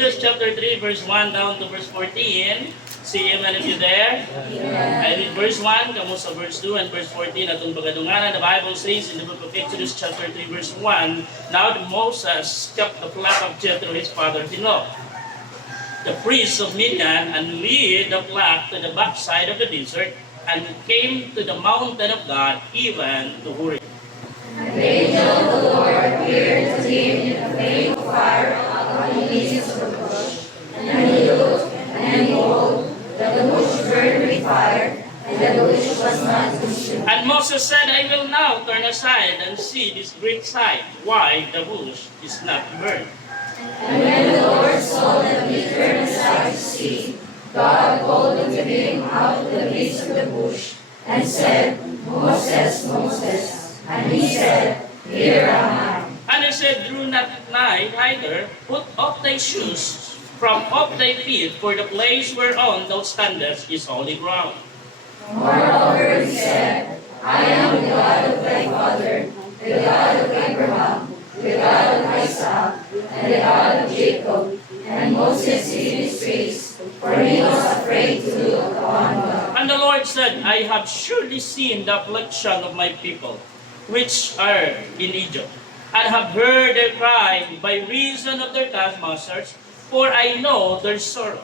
Exodus chapter 3, verse 1 down to verse 14. See amen if you there? Yeah. I read verse 1, kamusta verse 2, and verse 14. Atong pagadunganan, the Bible says in the book of Exodus chapter 3, verse 1, Now Moses kept the flock of Jethro, his father-in-law, the priest of Midian, and lead the flock to the backside of the desert, and came to the mountain of God, even to Horeb. And the angel of the Lord appeared to him in a flame of fire out of the midst of the bush. And he looked, and behold, that the bush burned with fire, and the bush was not consumed. And Moses said, I will now turn aside and see this great sight, why the bush is not burned. And when the Lord saw that he turned aside to see, God called unto him out of the midst of the bush, and said, Moses, Moses. And he said, Here am I. And he said, Do not nigh neither, put off thy shoes from off thy feet, for the place whereon thou standest is holy ground. Moreover he said, I am the God of thy father, the God of Abraham, the God of Isaac, and the God of Jacob. And Moses hid his face, for he was afraid to look upon God. And the Lord said, I have surely seen the affliction of my people, which are in Egypt, and have heard their cry by reason of their taskmasters, for I know their sorrow.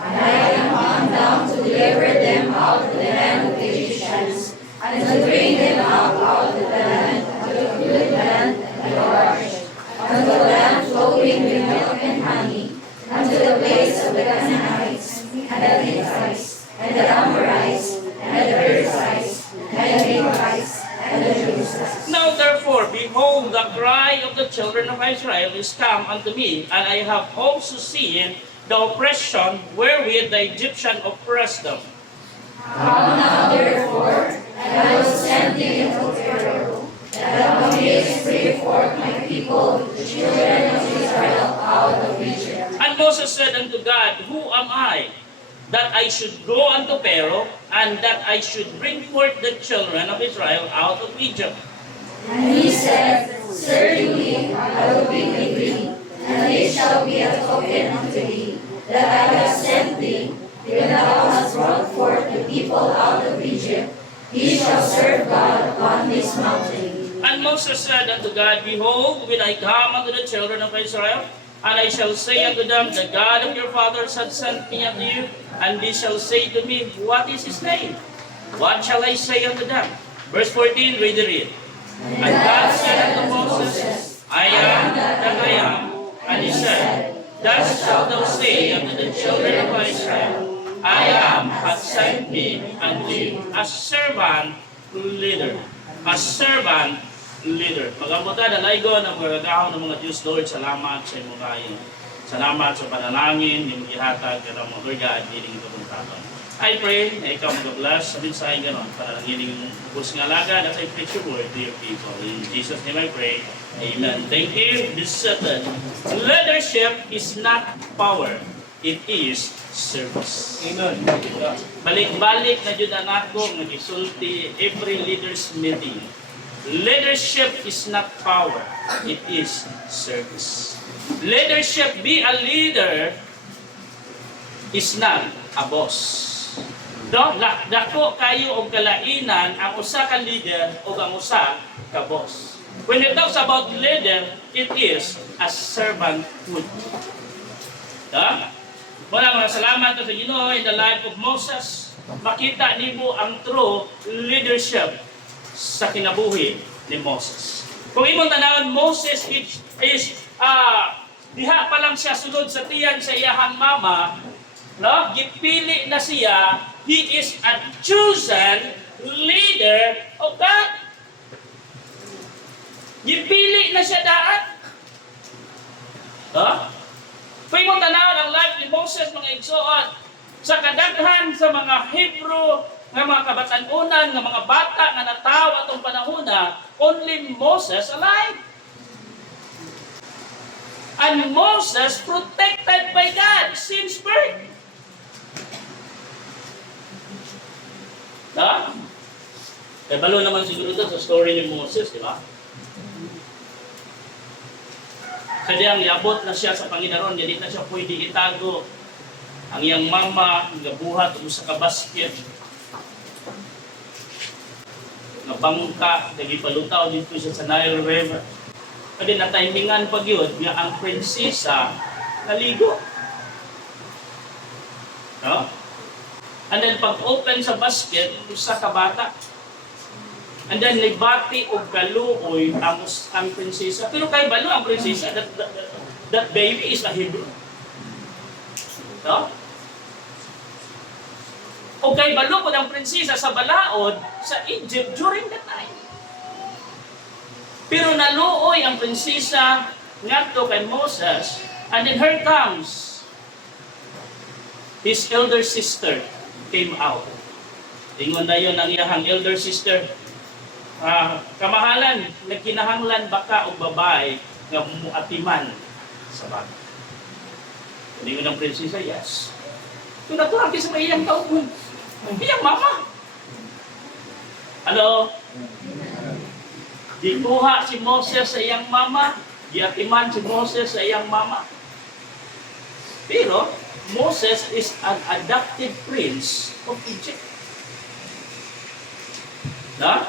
And I am come down to deliver them out of the hand of the Egyptians, and to bring them out of the land, to the good land and the harsh, unto the land flowing with milk and honey, unto the place of the Canaanites, and the Hittites, and the Amorites, and the Perizzites, and the Hivites, and the Jebusites. Now therefore, behold, the cry of the children of Israel is come unto me, and I have also seen the oppression wherewith the Egyptian oppressed them. Come now therefore, and I will send thee into Pharaoh, that thou mayest bring forth my people, the children of Israel, out of Egypt. And Moses said unto God, Who am I, that I should go unto Pharaoh, and that I should bring forth the children of Israel out of Egypt? And he said, Certainly I will be with thee, and it shall be a token unto thee, that I have sent thee. When thou hast brought forth the people out of Egypt, he shall serve God upon this mountain. And Moses said unto God, Behold, when I come unto the children of Israel, and I shall say unto them, The God of your fathers hath sent me unto you, and they shall say to me, What is his name? What shall I say unto them? Verse 14, read it. And God said unto Moses, I am that I am. And he said, Thus shalt thou say unto the children of Israel, I am hath sent me unto you, a servant leader. A servant leader. Magamuta dalaygo ng magagahon ng mga Diyos, Lord, salamat sa imo kayo. Salamat sa panalangin, yung ihatag ka ng mga Lord God, hiling ito. I pray na ikaw mag-bless sa mensahe ganon para lang hiling bus ng alaga at I preach your word to your people. In Jesus' name I pray. Amen. Thank you. This is leadership is not power. It is service. Amen. Balik-balik na dyan ang ako nag-isulti every leaders meeting. Leadership is not power. It is service. Leadership, be a leader, is not a boss. No? Dako kayo og kalainan ang usa ka leader o ang usa ka boss. When it talks about leader, it is a servanthood. Да? Wala mga salamat sa Ginoo in the life of Moses. Makita nimo ang true leadership sa kinabuhi ni Moses. Kung imong tanawon, Moses is diha pa lang siya sulod sa tiyan sa iyahang mama, no? Gipili na siya. He is a chosen leader of God. Gipili na siya daan. Kung imong tanawon ang life ni Moses, mga igsoon, sa kadaghan sa mga Hebrew nga mga kabatanunan, nga mga bata nga natawo atong panahona, only Moses alive. And Moses protected by God since birth. Diba? Eh, balo naman siguro ito sa story ni Moses, di ba? Kaya ang iabot na siya sa Panginoon, hindi na siya pwede itago. Ang iyang mama, gabuhat sa kabasket. Nabangka, nagipalutaw dito siya sa Nile River. Kaya natimingan pag yun, nga ang prinsesa naligo. No? And then pag-open sa basket, isa ka bata. And then nagbati o kaluoy ang prinsesa. Pero kay balo ang prinsesa, that baby is a Hebrew. No? O kay balo po ang prinsesa sa balaod sa Egypt during that time. Pero naluoy ang prinsesa ngadto kay Moses, and then here comes his elder sister came out. Ingon na yun ang iyahang elder sister. Kamahalan, nagkinahanglan baka o babae nga muatiman sa bata. Hindi mo ng prinsesa, yes. Kung natulang sa may iyang taon, iyang mama. Ano? Gikuha si Moses sa iyang mama, giatiman si Moses sa iyang mama. Pero, Moses is an adopted prince of Egypt. Na?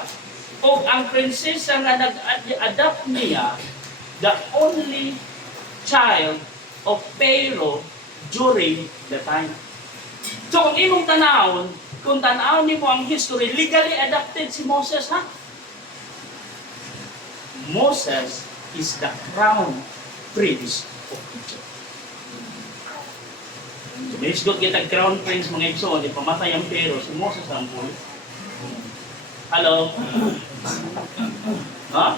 O ang prinsesa nga nag-adopt niya, the only child of Pharaoh during the time. So kung imong tanawon, kung tanawon nimo ang history, legally adopted si Moses, ha? Moses is the crown prince of Egypt. So minisgot kita crown prince mga igsoon, di pamatay ang Pharaoh, si Moses ang buhay. Hello? Ha?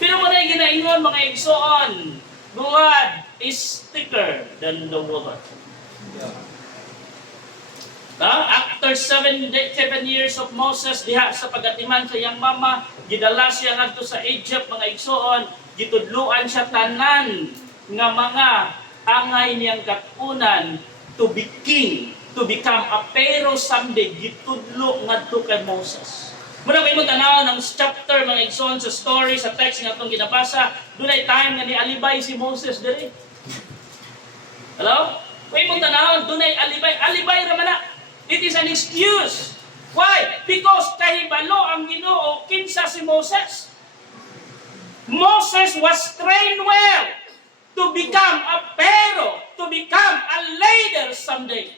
Pero mo na ginaingon mga igsoon, God is thicker than the water. After 7 years of Moses diha sa pagatiman sa iyang mama, gidala siya ngadto sa Egypt mga igsoon, gitudluan siya tanan nga mga angay niyang katunan to be king, to become a Pharaoh someday, gitudlo ngadto kay Moses. Muna kayo mo tanaw ng chapter mga igsoon sa story, sa text nga itong ginabasa, doon ay time nga ni-alibay si Moses diri. Hello? Kayo mo tanaw, doon ay alibay. Alibay raman na. It is an excuse. Why? Because kahibalo ang Ginoo kinsa si Moses. Moses was trained well to become a Pharaoh, to become a leader someday.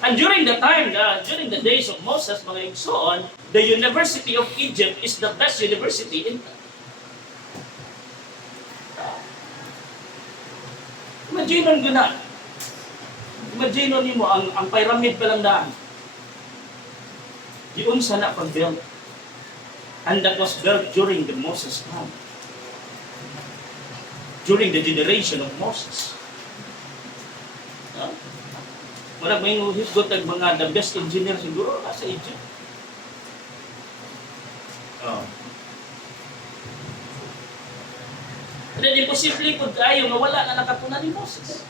And during the time, during the days of Moses, mga igsoon, the University of Egypt is the best university in Imagine nun na. Imagine nun mo, ang pyramid pa lang daan. Yun sana pag-build. And that was built during the Moses time. During the generation of Moses. Marag may hugot ang mga the best engineer siguro sa Egypt. Then imposible po tayo na wala na nakatunan ni Moses.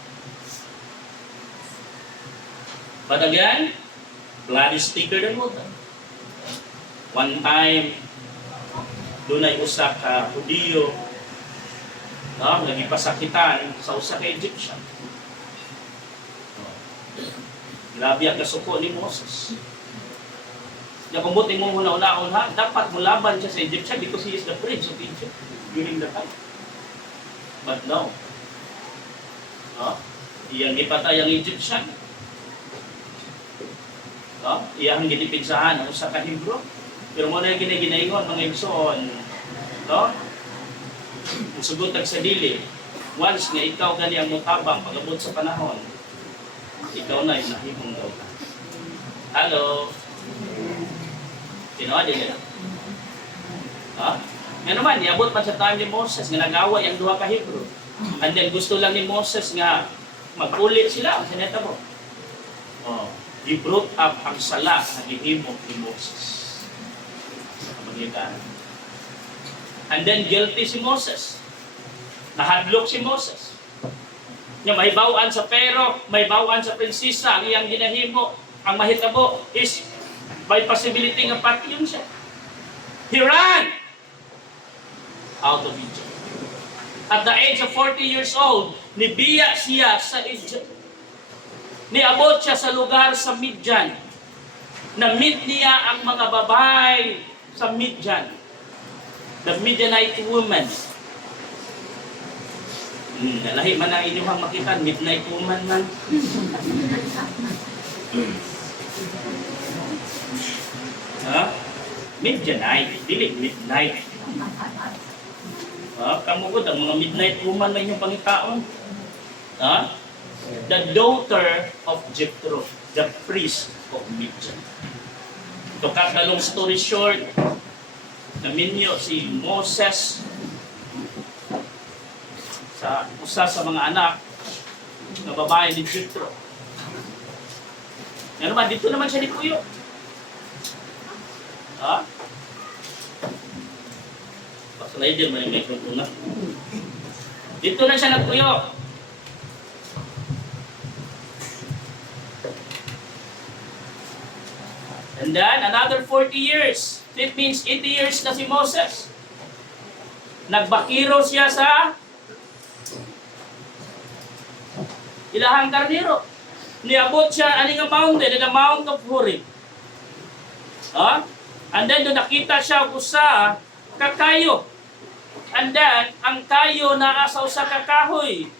But again, blood is thicker than water. One time, doon ay usa ka Hudiyo, nagipasakitan sa usa ka Egyptian. Grabe ang kasuko ni Moses. Kaya kung buti mo una-una, dapat mulaban siya sa Egyptian because he is the prince of Egypt during the time. But no. Iyang ipatay ang Egyptian. Iyang ginipigsahan ang usa ka Hebrew. Pero mo na ginaingon mga igsoon. Musugot sa dili. Once nga ikaw gani ang mutabang pag-abot sa panahon, ikaw na yung nahimong daw ka. Hello? Tinoa din nila. Nga naman, iabot pa sa time ni Moses, nga nag-away ang duha ka Hebrew. And then gusto lang ni Moses nga mag-ulit sila, ang sineta mo. He brought up ang sala na gihimo ni Moses. Sa kapagitan. And then guilty si Moses. Nahadlok si Moses. Nga may bawaan sa Pharaoh, may bawaan sa prinsesa, ang iyang ginahimo, ang mahitabo is by possibility nga pati yun siya. He ran out of Egypt. At the age of 40 years old, nibiya siya sa Egypt. Niabot siya sa lugar sa Midian. Na-meet niya ang mga babae sa Midian. The Midianite woman. Lahi man ang inyong makita, midnight woman man. Ha? Midianite, dili midnight. Kamu ko, ang mga midnight woman na inyong pangitaon. The daughter of Jethro, the priest of Midian. To cut the long story short, naminyo si Moses sa usa sa mga anak na babae ni Jethro. Ano man, dito naman siya ni Puyo. Pasalay man yung microphone na. Dito na siya nagpuyo. And then, another 40 years. It means 80 years na si Moses. Nagbakiro siya sa ilahang karniro. Niabot siya aning nga mountain, in the Mount of Horeb. And then, doon nakita siya usa kakayo. And then, ang kayo naasaw sa kakahoy.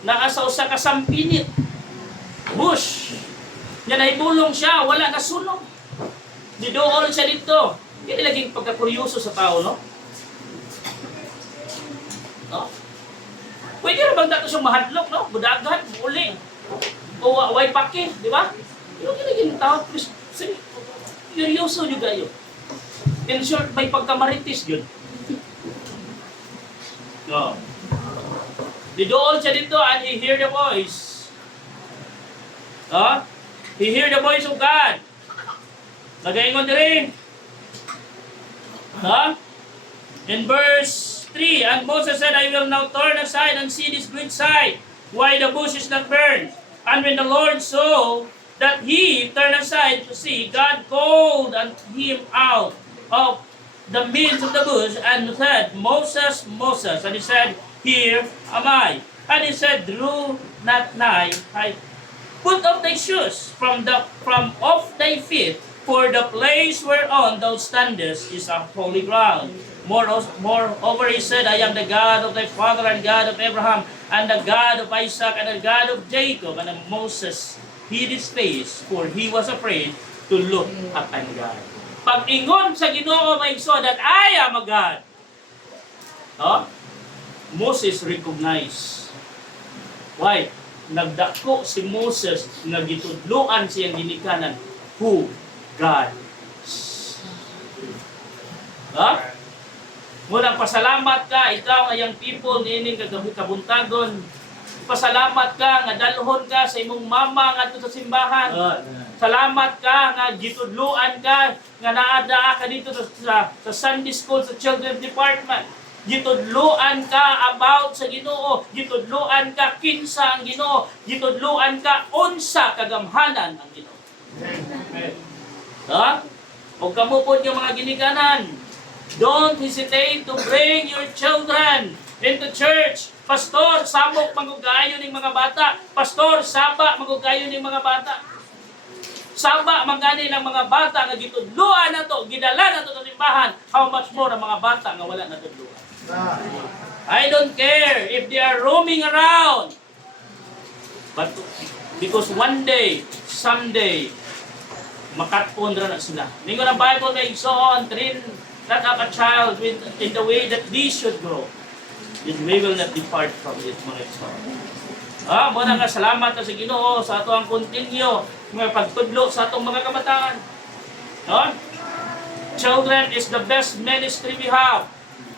Naasaw sa kasampinit. Bush. Yan ay bulong siya, wala na sunog. Nidool siya dito. Hindi laging pagkakuryoso sa tao, no? Pwede na bang dato siyang mahadlok, no? Budagan, muling. O way paki, di ba? Yung ginaging tao, kuryoso juga yun. In short, may pagkamaritis yun. No. Nidool siya dito and he hear the voice. He hear the voice of God. Nagaingon din. In verse 3, and Moses said, I will now turn aside and see this great sight, why the bush is not burned. And when the Lord saw that he turned aside to see, God called him out of the midst of the bush and said, Moses, Moses. And he said, Here am I. And he said, Draw not nigh. Put off thy shoes from off thy feet, for the place whereon thou standest is a holy ground. Moreover, he said, I am the God of thy father and God of Abraham, and the God of Isaac, and the God of Jacob. And Moses hid his face, for he was afraid to look upon God. Pag-ingon sa Ginoo maigso that I am a God. Moses recognized. Why? Nagdako si Moses nga gitudloan siyang ginikanan who God is. Muna pasalamat ka ikaw nga yang people nining kabuntagon. Pasalamat ka nga dalhon ka sa imong mama ngadto sa simbahan. Salamat ka nga gitudloan ka nga naa ka dito sa Sunday school sa children's department. Gitudloan ka about sa Ginoo, gitudloan ka kinsa ang Ginoo, gitudloan ka unsa kagamhanan ang Ginoo. O kamo po yung mga ginikanan, don't hesitate to bring your children into church. Pastor, sabok magugayo ning mga bata. Pastor, saba magugayo ning mga bata. Saba mangani ng mga bata nga gitudloan nato, gidala nato sa simbahan. How much more ang mga bata nga wala natudloan? I don't care if they are roaming around. But because one day, someday, makatpon na sila. Ningon ang Bible may so on, train not up a child in the way that they should grow. Then we will not depart from it, mga ito. Muna nga, salamat na sa Ginoo sa ato ang continue, mga pagtudlo sa atong mga kabataan. Children is the best ministry we have.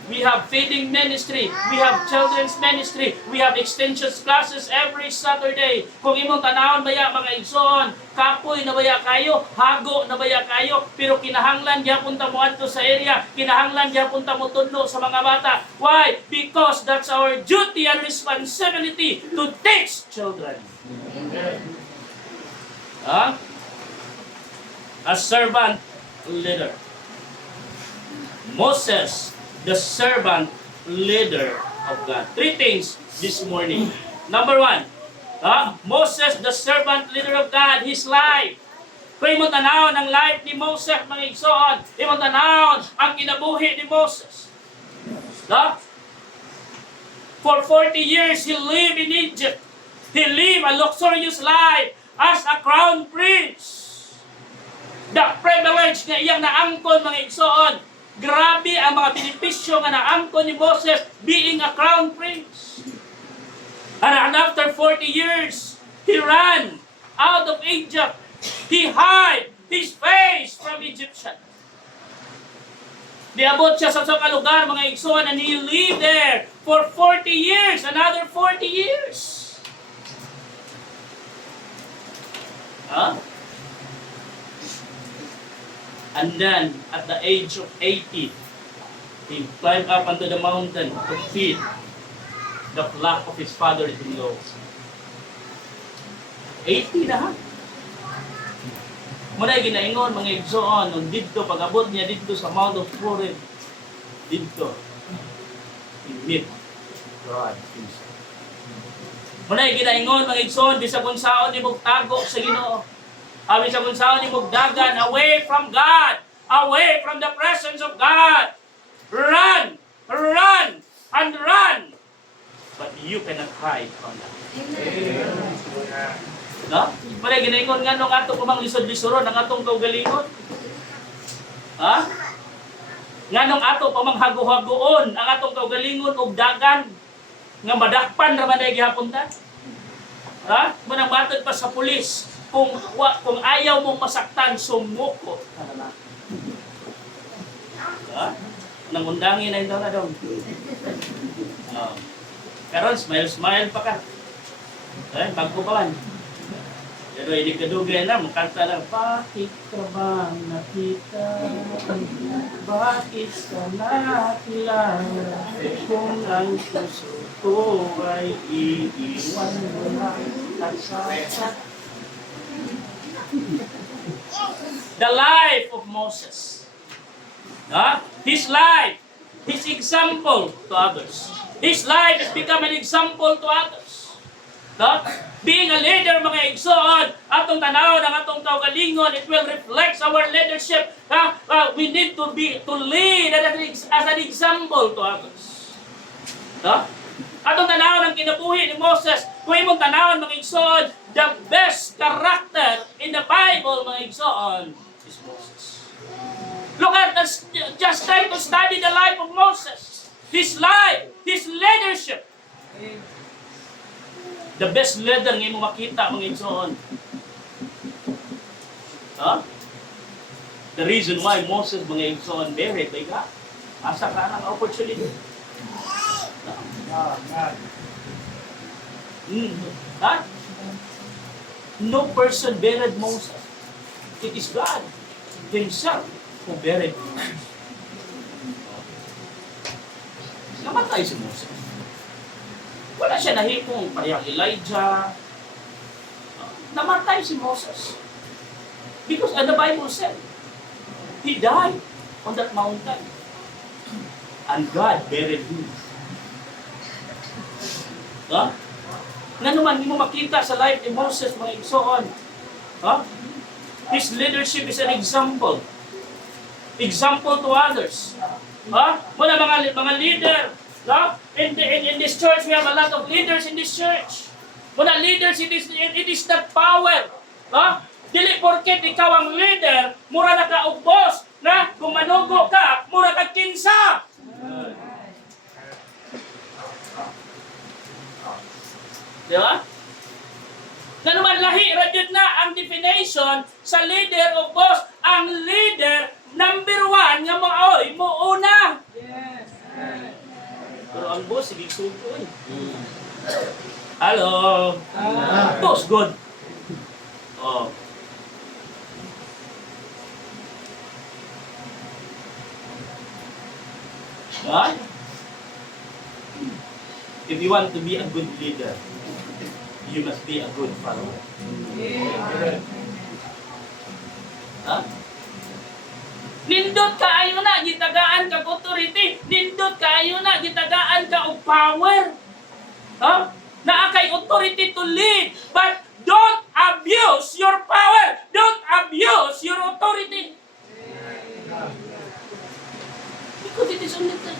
We have feeding ministry. We have children's ministry. We have extension classes every Saturday. Kung imong tanawon baya mga igsoon, kapoy na baya kayo, hago na baya kayo, pero kinahanglan gyapon ta mo adto sa area, kinahanglan gyapon ta mo tudlo sa mga bata. Why? Because that's our duty and responsibility to teach children. As servant leader. Moses, the servant leader of God. Three things this morning. Number one, Moses, the servant leader of God, his life. Kung imong tanawon ang life ni Moses, mga igsoon, imong tanawon ang kinabuhi ni Moses. For 40 years, he lived in Egypt. He lived a luxurious life as a crown prince. The privilege na iyang naangkon, mga igsoon, grabe ang mga benepisyo nga naangkon ni Moses being a crown prince. And after 40 years, he ran out of Egypt. He hid his face from Egyptians. Niabot siya sa lugar, mga igsoon, and he lived there for 40 years, another 40 years. And then, at the age of 80, he climbed up onto the mountain to feed the flock of his father-in-law. 80 na ha? Muna ginaingon, mga igsoon, nung dito, pag-abot niya dito sa Mount of Horeb, dito, he met God himself. Muna ginaingon, mga igsoon, bisa kung saan ni magtago sa Ginoo. Bisa kung saan ni magdagan, away from God, away from the presence of God. Run, run, and run. But you cannot hide from that. No? Pala ginaingon nga nung atong kumang lisod-lisoron, ang atong kaugalingon. Nga nung ato pamang hago-hagoon, ang atong kaugalingon og dagan, nga madakpan naman ay gihapunta. Manang matod pa sa pulis, kung ayaw mong masaktan, sumuko. Nangundangin na ito na daw. Karon, smile pa ka. Pagkupawan. Pero hindi kadugay na, makanta lang, bakit ka ba nakita? Bakit ka nakilala? Kung ang puso ko ay iiwan mo lang at sapat. The life of Moses. His life, his example to others. His life has become an example to others. Being a leader, mga igsoon, atong tanaw ng atong kaugalingon, it will reflect our leadership. We need to lead as an example to others. Atong tanaw ng kinabuhi ni Moses, kung imong tanawon, mga igsoon, the best character in the Bible, mga igsoon, is Moses. Look at us, just try to study the life of Moses. His life, his leadership. The best leader ngayon mo makita, mga igsoon. The reason why Moses, mga igsoon, buried by God. Asa ka ng opportunity. No person buried Moses. It is God himself who buried Moses. Namatay si Moses. Wala siya nahipong parehang Elijah. Namatay si Moses. Because the Bible said, he died on that mountain. And God buried him. Nga naman, hindi mo makita sa life ni Moses, mga igsoon. His leadership is an example. Example to others. Muna mga leader, in this church, we have a lot of leaders in this church. Muna leaders, it is that power. Dili porket ikaw ang leader, mura na ka og boss, na kung manugo ka, mura ka kinsa. Di ba? Na naman lahi, radyo na ang definition sa leader o boss. Ang leader, number one, nga mo una. Yes. Pero ang boss, sige suko eh. Hello. Boss, good. Right? If you want to be a good leader, you must be a good follower. Nindot kaayo na gitagaan ka authority, nindot kaayo na gitagaan ka og power. Ha? Naa kay authority to lead, but don't abuse your power. Don't abuse your authority. Ikaw dito sundit ka.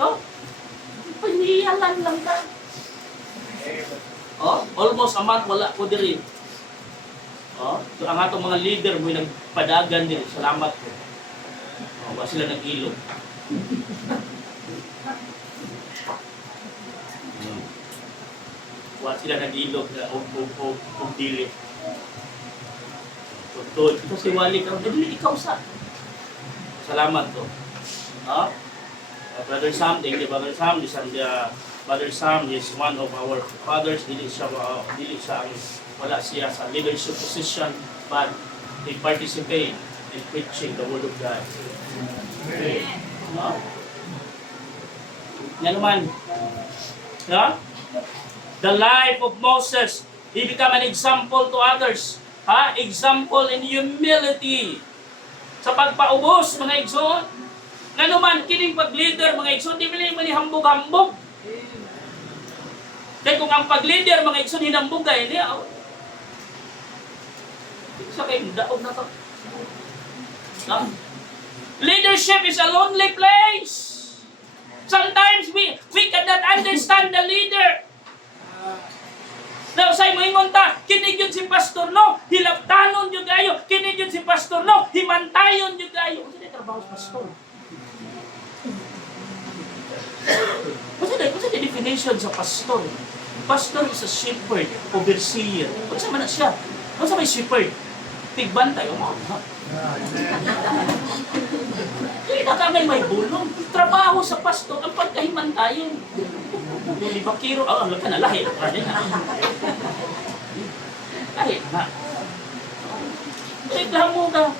No? Paniyalan lang ka. Oh, almost a month wala ko diri. Oh, so ang atong mga leader mo nagpadagan din. Salamat po. Oh, wa sila nag-ilog. Wa sila nag-ilog og dili. Tutod. Ito si Wali ka. Dili ikaw sa. Salamat to. Ha? Brother Sam, thank you, Brother Sam. Brother Sam is one of our fathers. Dili siya wala siya sa leadership position, but he participate in preaching the Word of God. No? Yan naman. No? The life of Moses, he became an example to others. Ha? Example in humility. Sa pagpaubos, mga igsoon. Nga naman, kining pag-leader, mga igsoon, di man hambog-hambog. Kaya kung ang pag-leader, mga igsoon, hinambog ka, hindi ako. Sa kayo, daog na to. No? Leadership is a lonely place. Sometimes we cannot understand the leader. Now, say mo ingon ta, kini gyud si pastor no, hilabtanon gyud ayo, kini gyud si pastor no, himantayon gyud ayo. Unsa trabaho sa pastor? What's the definition sa pastor? Pastor is a shepherd, overseer. Unsa man na siya? Unsa may shepherd? Tigbantay o mo. Hindi na kami may bulong. Trabaho sa pastor ang pagkahimantayon. Yung ibakiro, ang ka na lahi. Lahi na. Tignan mo ka.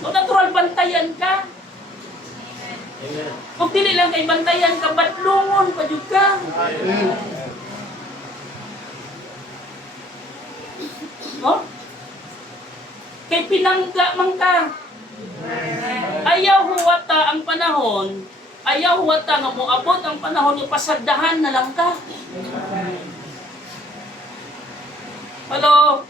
O natural bantayan ka. Kung dili lang kay bantayan ka, ba't lungon pa jud ka? No? Kay pinangga man ka. Ayaw huwata ang panahon, ayaw huwata nga moabot ang panahon yung pasagdahan na lang ka. Hello?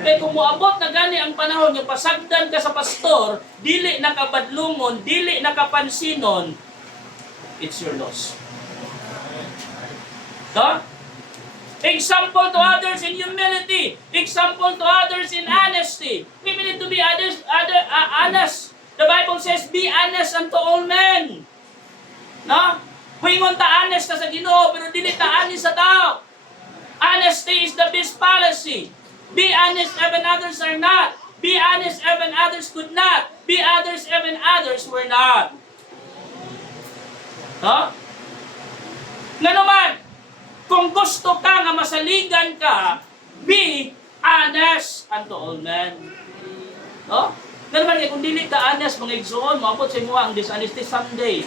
Kaya kung moabot na gani ang panahon yung pasagdan ka sa pastor, dili nakabadlungon, dili nakapansinon, it's your loss. No? Example to others in humility. Example to others in honesty. We need to be honest. The Bible says, be honest unto all men. No? Huwingon ta honest ta sa Ginoo, pero dili ta honest sa tao. Honesty is the best policy. Be honest even others are not. Be honest even others could not. Be honest even others were not. No? Nga naman, kung gusto ka nga masaligan ka, be honest unto all men. No? Nga naman, kung dili ka honest, mga igsoon, maabot sa imo ang dishonesty someday.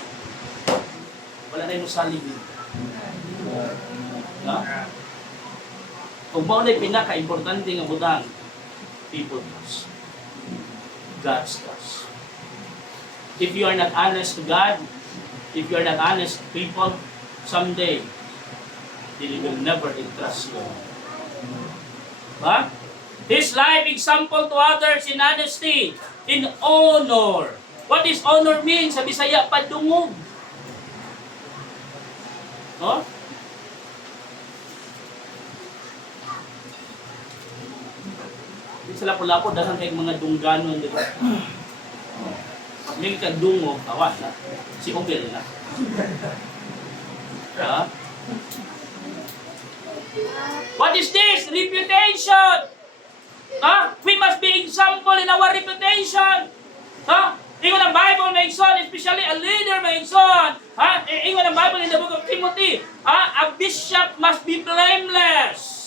Wala na yung saligin. No? Kung mo na yung pinaka-importante nga butang, people trust. God's trust. If you are not honest to God, if you are not honest to people, someday, He will never entrust you. Huh? His life example to others in honesty, in honor. What does honor mean? Sa Bisaya, padungog. Huh? Sa Lapu-Lapu, dasan kayong mga dungganon, di ba? May kagdungog, awan na. Si Obel na. Ha? What is this? Reputation. Huh? We must be example in our reputation. Huh? Ingon ang Bible, my son, especially a leader, my son. Huh? Ingon ang Bible in the book of Timothy. Huh? A bishop must be blameless.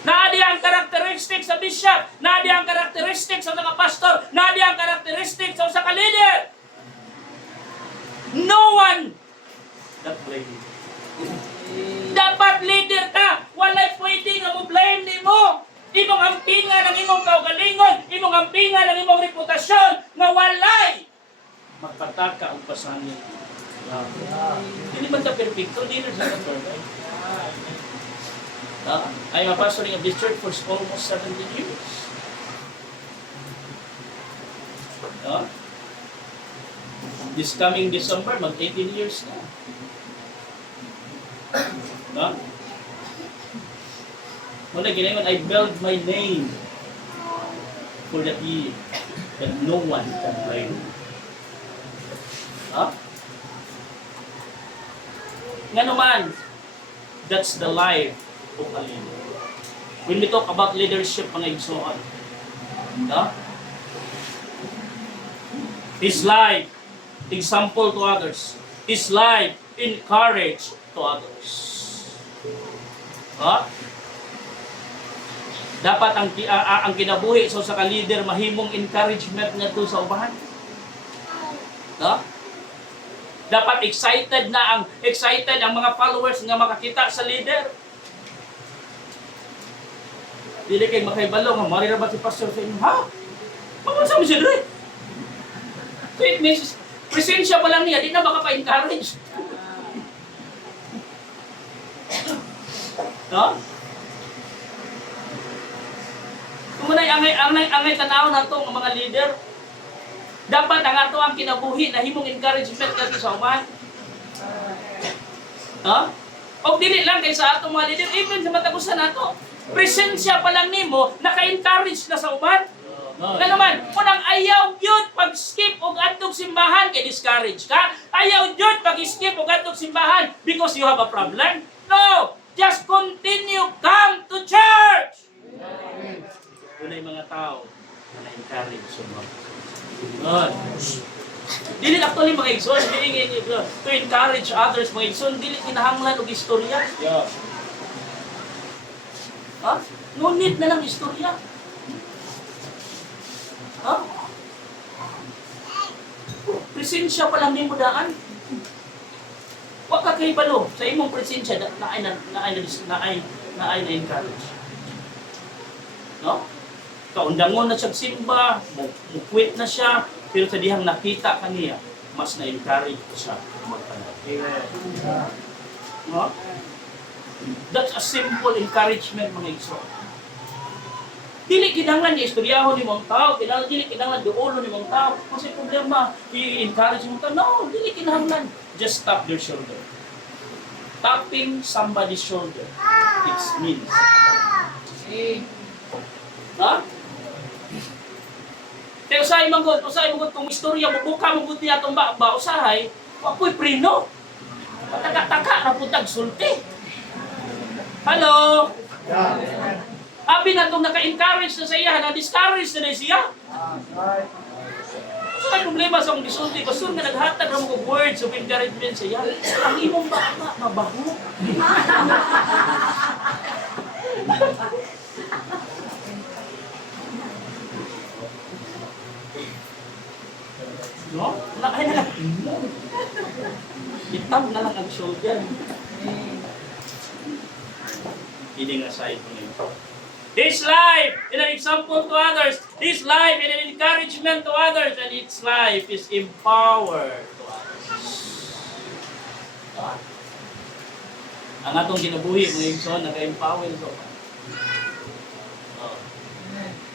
Naadi ang characteristics sa bishop, naadi ang characteristics sa mga pastor, naadi ang characteristics sa usa ka leader. No one that blame. Dapat leader ka, walay pwede nga mo blame nimo. Imong ang ampingan ang imong kaugalingon, imong ampingan ang imong reputasyon, nga walay magpataka ang pasanin. Hindi man ka perfecto, leaders are not perfect. I'm a pastoring of this church for almost 17 years. This coming December, mag-18 years na. Muna ginayon, I build my name for that year that no one can blame. Nga naman, that's the life of a leader. When we talk about leadership, mga igsoon, his life, example to others. His life, encourage to others. Dapat ang kinabuhi so sa ka-leader mahimong encouragement ngadto sa ubahan. Dapat excited ang mga followers nga makakita sa leader. Dili kay makaibalo nga mari ra ba si pastor sa inyo? Ha? Pamunsa mo siya dre? So it means presensya pa lang niya, di na makapa-encourage. Kung angay tanaw na itong mga leader, dapat ang ato ang kinabuhi na himong encouragement natin sa uman. O dili lang kay sa atong mga leader, even sa matagusan nato, presensya pa lang nimo, naka-encourage na sa uman. Nga naman, kunang ayaw yun pag-skip o atong simbahan, kay discourage ka. Ayaw yun pag-skip o atong simbahan because you have a problem. No! Just continue, come to church! Una yung mga tao na na-encourage sa mga. Dili actually mga igsoon, to encourage others, mga igsoon, dili kinahanglan og istorya. Ngunit na lang istorya. Presensya pa lang nimo daan. Wa ka kay balo sa imong presensya na ay encourage. Kaundangon na siya simba, mukwit na siya, pero sa dihang nakita kaniya, mas na-encourage ko siya magtanong. That's a simple encouragement, mga igsoon. Dili kinahanglan ni istoryahon ni mong tao, dili kinahanglan duolo ni mong tao. Kasi problema, i-encourage mo tao. No, dili kinahanglan. Just tap their shoulder. Tapping somebody's shoulder. It means. Kaya usahay manggod kung istorya mo, buka mo gud niya itong ba usahay, wapoy prino. Mataka-taka na putag sulti. Hello? Abi na itong naka-encourage na sa iya, na-discourage na siya. So, may problema sa akong gisulti. Pastor nga naghatag ng mga words of encouragement sa iya. Ang imong bata, mabaho. No? Ay na lang. Itam na lang ang shoulder. Leading aside from him. His life is an example to others. His life is an encouragement to others. And its life is empowered to others. Ang atong kinabuhi, mga igsoon, naka-empower ito.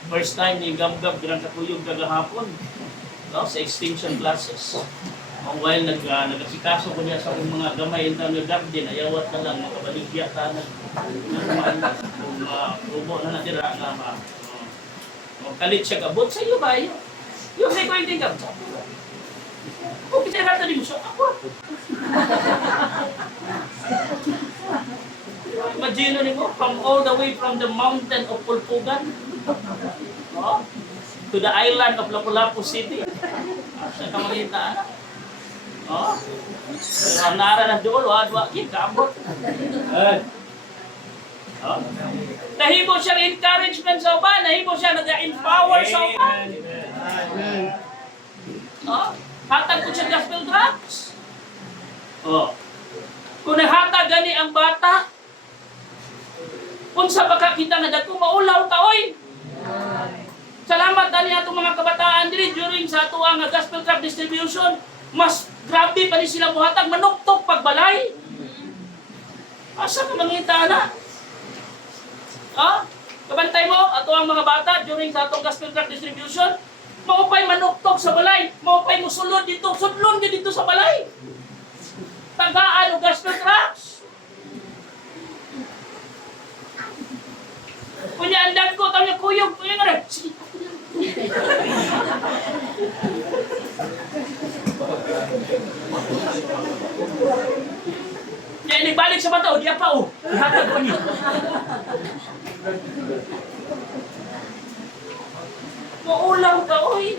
First time ni Gab-Gab, bilang katuyog kagahapon. Sa extinction classes. While nagasikaso ko niya sa mga gamay na nagdagdin, ayawat na lang, nakabaligya ka na. Kung rubo na natira na kalit siya kabot sa iyo ba yun? Yung say ko hindi ka. Kung pinarata din mo siya, ako. Imagine mo, from all the way from the mountain of Pulpugan, to the island of Lapu-Lapu City. Sa kamaliit na anak. Ang naara na doon, wadwa, kaabot. Nahimo siyang encouragement sa uban, nahimo siya nag-empower sa uban. Hatag ko siya gospel tracts. Kung nahatag gani ang bata, kung sa baka kita nga dako maulaw ka, oy. Salamat dali atong mga kabataan diri during sa ato ang gospel tract distribution. Mas grabe pa ni sila buhatag manuktok pagbalay. Asa ka mangita na? Ha? Kabantay mo ato ang mga bata during sa atong gospel tract distribution. Maupay manuktok sa balay, maupay musulod dito, sudlon dito sa balay. Tagaan o gospel tracts. Kunya andan ko, tawag niya kuyog, kuyog nga rin. Sige. Kaya nagbalik sa bata, o di pa o. Ihatag ko niya. Maulang ka, oy.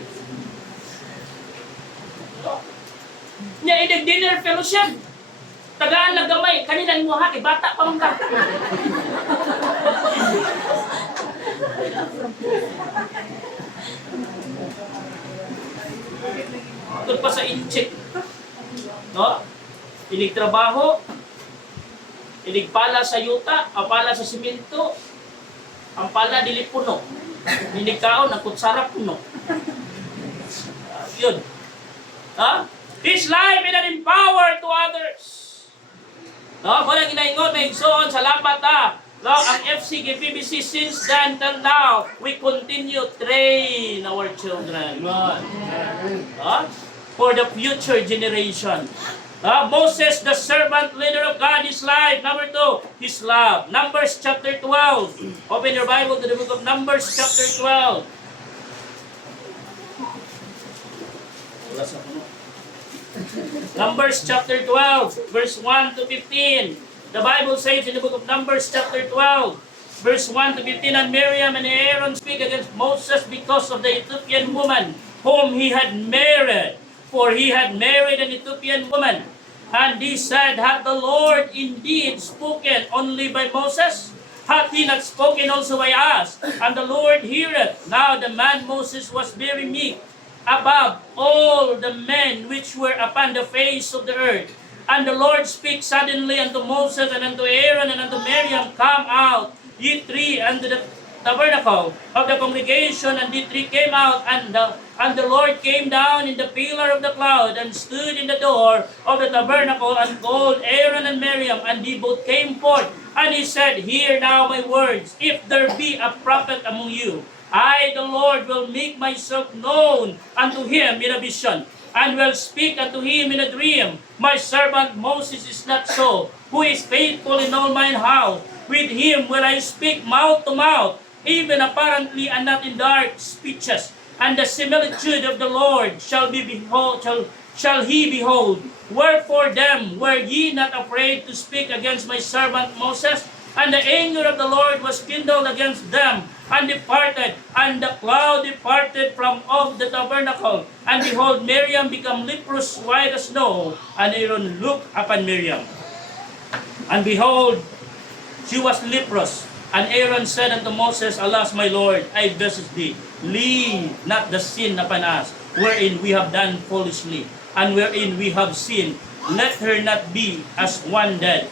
Nya idag dinner fellowship. Tagaan na gamay, kanina mo ha, kay bata pa mong ka. Tungkol pa sa incheck. No? Inig trabaho, inig pala sa yuta, ang pala sa simento, ang pala dili puno. Inig kaon, ang kutsara puno. Yun. Ha? His life in an empower to others. No, wala ginaingon, may igsoon, salamat ha. No, ang FCG PBC since then till now, we continue train our children. For the future generation. Moses, the servant leader of God, his life. Number 2, his love. Numbers chapter 12. Open your Bible to the book of Numbers chapter 12. Wala sa puno. Numbers chapter 12, verse 1 to 15. The Bible says in the book of Numbers chapter 12, verse 1 to 15, and Miriam and Aaron speak against Moses because of the Ethiopian woman whom he had married. For he had married an Ethiopian woman. And he said, hath the Lord indeed spoken only by Moses? Hath he not spoken also by us? And the Lord heareth. Now the man Moses was very meek above all the men which were upon the face of the earth. And the Lord spake suddenly unto Moses and unto Aaron and unto Miriam, come out, ye three, unto the tabernacle of the congregation. And the three came out, and the Lord came down in the pillar of the cloud, and stood in the door of the tabernacle, and called Aaron and Miriam, and they both came forth. And he said, hear now my words, if there be a prophet among you, I, the Lord, will make myself known unto him in a vision, and will speak unto him in a dream. My servant Moses is not so, who is faithful in all mine house. With him will I speak mouth to mouth, even apparently and not in dark speeches. And the similitude of the Lord shall he behold. Wherefore them were ye not afraid to speak against my servant Moses? And the anger of the Lord was kindled against them, and departed, and the cloud departed from off the tabernacle. And behold, Miriam became leprous white as snow, and Aaron looked upon Miriam. And behold, she was leprous. And Aaron said unto Moses, alas, my Lord, I beseech thee, leave not the sin upon us, wherein we have done foolishly, and wherein we have sinned. Let her not be as one dead,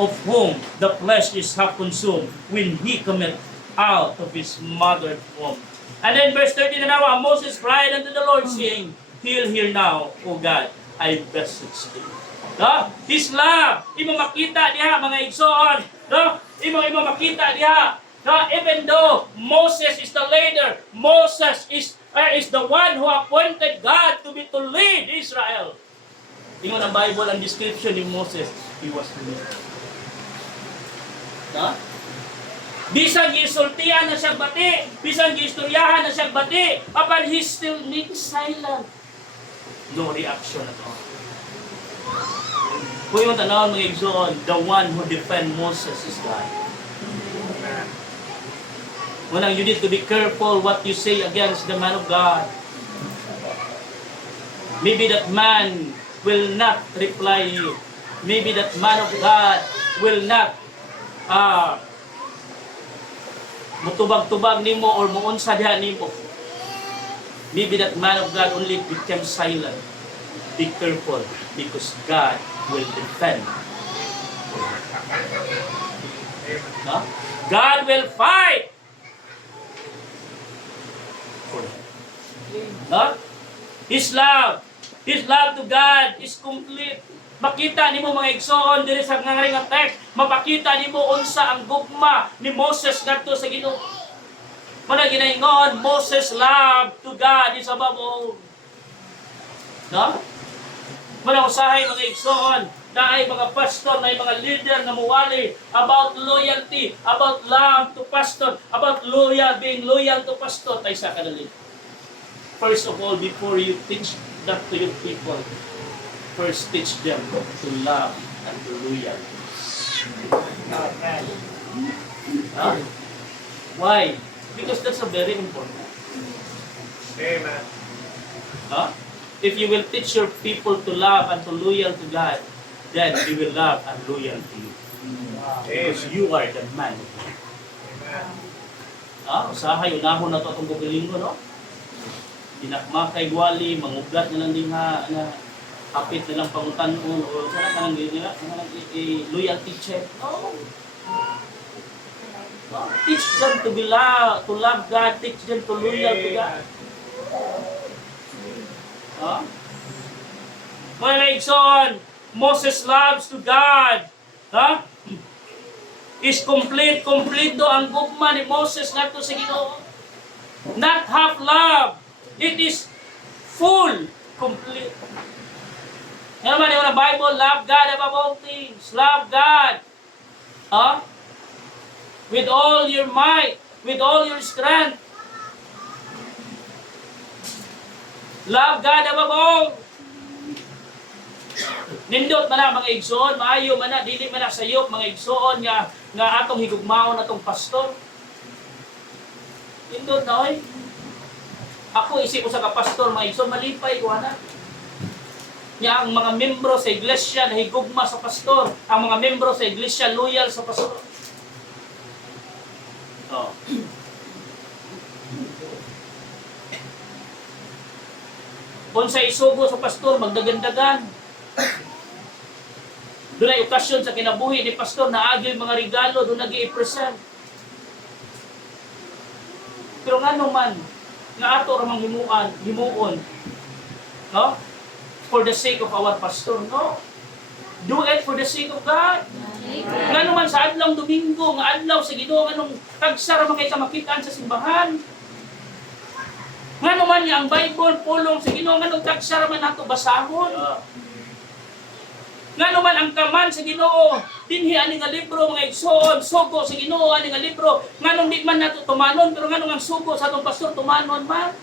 of whom the flesh is half consumed, when he cometh out of his mother's womb. And then verse 13, and now Moses cried unto the Lord, saying, hear now, O God, I beseech thee. No? His love, imo makita diha mga igsoon. No? Imo makita diha. No? Even though Moses is the leader, Moses is the one who appointed God to lead Israel. Ingon ang Bible ang description ni Moses, he was leader. No? Bisan gisultihan na siya bati, bisan giistoryahan na siya bati, apan he still needs silent. No reaction at all. Kung yung tanawin mga igsoon, the one who defend Moses is God. Unang, you need to be careful what you say against the man of God. Maybe that man will not reply you. Maybe that man of God will not mutubag-tubag nimo or muunsa diha nimo. Maybe that man of God only became silent. Be careful, because God will defend. No? God will fight. for them. No? His love to God is complete. Makita nimo mga igsoon diri sa ngaring nga text, mapakita nimo unsa ang gugma ni Moses ngadto sa Ginoo. Muna ginaingon, Moses love to God is above all. No? Muna usahay mga igsoon, na ay mga pastor, na ay mga leader na muwali about loyalty, about love to pastor, about being loyal to pastor, tayo sa kanali. First of all, before you teach that to your people, first teach them to love and to loyal. Huh? Why? Because that's a very important. Amen. Huh? If you will teach your people to love and to loyal to God, then they will love and loyal to you. Because you are the man. Amen. Usahay, unahon na ito itong bukilingo, no? Dinakmakay gwali, mangugat na lang din na kapit na lang pangutan-un, o sana ka lang nila, loyalty check. No. Teach them to love God, teach them to loyal to God. Mga naigsoon, Moses loves to God. Is complete do ang gugma ni Moses ngadto sa Ginoo. Not half love. It is full, complete. Yan naman yung Bible, love God above all things. Love God. With all your might, with all your strength. Love God above all. Nindot man na mga igsoon, maayo man na, dili man na sayop mga igsoon nga atong higugmaon atong pastor. Nindot na oy. Ako isip ko sa kapastor mga igsoon, malipay ko na. Nya ang mga membro sa iglesia na higugma sa pastor, ang mga membro sa iglesia loyal sa pastor. Kung sa isugo sa pastor, magdagandagan. Doon ay okasyon sa kinabuhi ni pastor na agyo yung mga regalo, doon nag-i-present. Pero nga naman, nga ato ramang himuon, no? For the sake of our pastor, no? Do it for the sake of God. Nga naman sa adlaw Domingo, nga adlaw sa Ginoo, anong tagsara man kayo sa makitaan sa simbahan. Nga naman ang Bible, pulong sa Ginoo, anong tagsara man nato basahon. Nga naman ang kaman sa Ginoo, dinhi ani nga libro mga igsoon, sugo sa Ginoo ani nga libro, nganong di man nato tumanon, pero nganong ang sugo sa atong pastor tumanon man.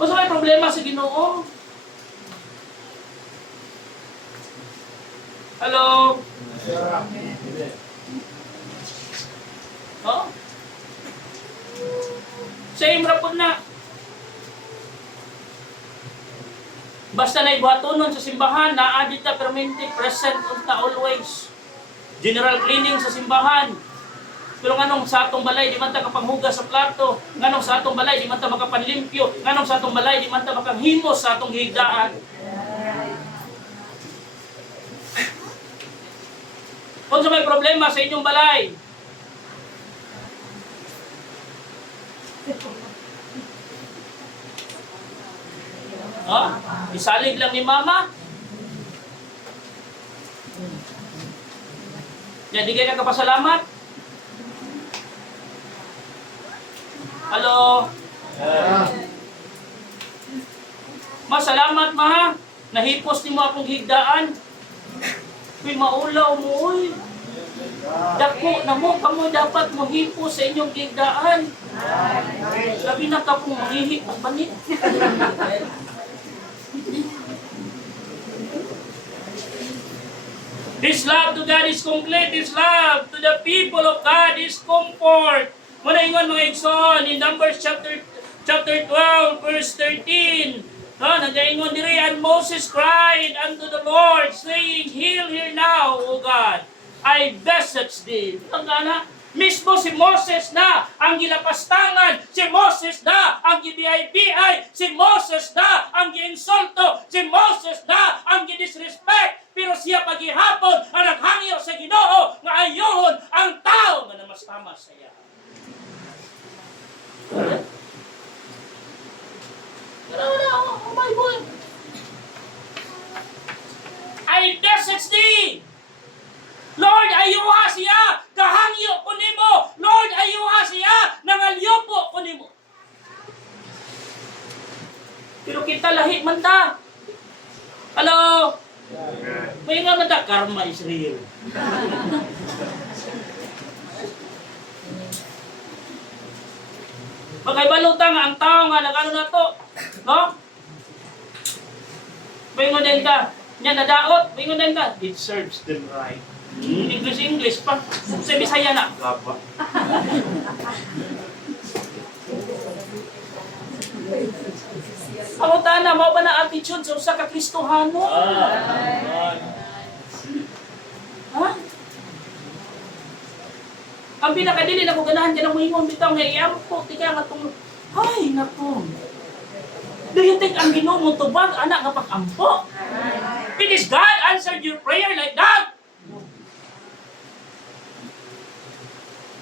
Basta may problema sa Ginoo. Hello? Same rapod na. Basta na ibuhatonon sa simbahan, na-added na permanente, present na always. General cleaning sa simbahan. Pero nganong sa atong balay, di man ta kapanghugas sa plato. Nganong sa atong balay, di man ta makapanlimpyo. Nganong sa atong balay, di man ta makanghimos sa atong higdaan. Kung sa may problema sa inyong balay, isalig lang ni mama. Yan, di kayo nagkapasalamat. Hello? Masalamat ma. Nahipos ni mo akong higdaan. Uy, maulaw mo uy. Dako na mo, kamo dapat mo hipos sa inyong higdaan. Sabi na ka pong mahihip ang banit. This love to God is complete. This love to the people of God is comfort. Muna ingon mga igsoon in Numbers chapter 12 verse 13. Nagaingon diri, and Moses cried unto the Lord, saying, Heal here now, O God, I beseech thee. Ang mismo si Moses na ang gilapastangan, si Moses na ang gibiay-biay, si Moses na ang giinsulto, si Moses na ang gidisrespect, pero siya paghihapon ang naghangyo sa Ginoo nga ayohon ang tao nga namastamas sa iya. Pero wala ang Bible. I message thee. Lord, ayuha siya. Kahangyo ko nimo. Lord, ayuha siya. Nangalyo po ko nimo. Pero kita lahi man ta. Hello? May nga man ta, karma is real. Magkaibaluta nga ang tao nga nagano na to. No? Bingon din ka. Nya nadaot, bingon din ka. It serves them right. English pa. Sa Bisaya na. Gaba. Pangutana, mao ba na attitude sa usa ka Kristohano? Ha? Ang pinakadili na ko ganahan ka ng muhingon bitaw nga iyampo, tika nga itong, ay, naku. Do you think ang Ginoo mo tubag, anak nga pag-ampo? Because God answered your prayer like that.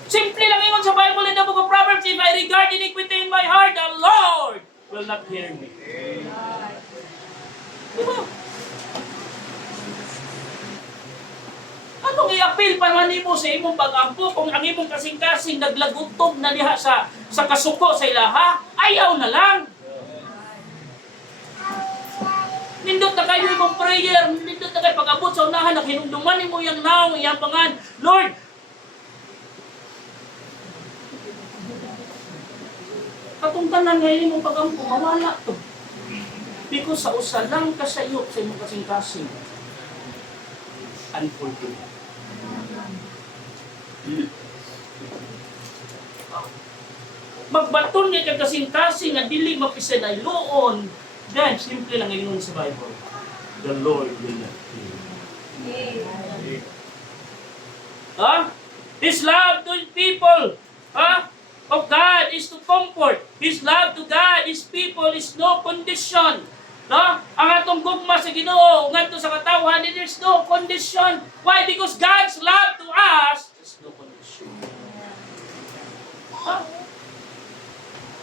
Simple lang ingon sa Bible in the book of Proverbs, if I regard iniquity in my heart, the Lord will not hear me. Diba? Anong i-appeal pa man nimo sa imong pag-ampo kung ang imong kasing-kasing naglagutob na diha sa kasuko sa ilaha? Ayaw na lang. Nindot na kayo imong prayer, nindot na kayo pag-abot sa unahan, nakinumduman mo yung naong iyang pangan. Lord, katungtanan ngayon imong pag-ampo, mawala to. Because sa usa lang kasayop sa imong kasing-kasing. Unfortunate. Magbaton niya kag kasing-kasing nga dili mapisan ay luon, then simple lang ngayon sa Bible. The Lord will not hear. Huh? His love to people, of God is to comfort. His love to God, His people is no condition. No? Ang atong gugma sa Ginoo, ngadto sa katawhan, there is no condition. Why? Because God's love to us is no condition.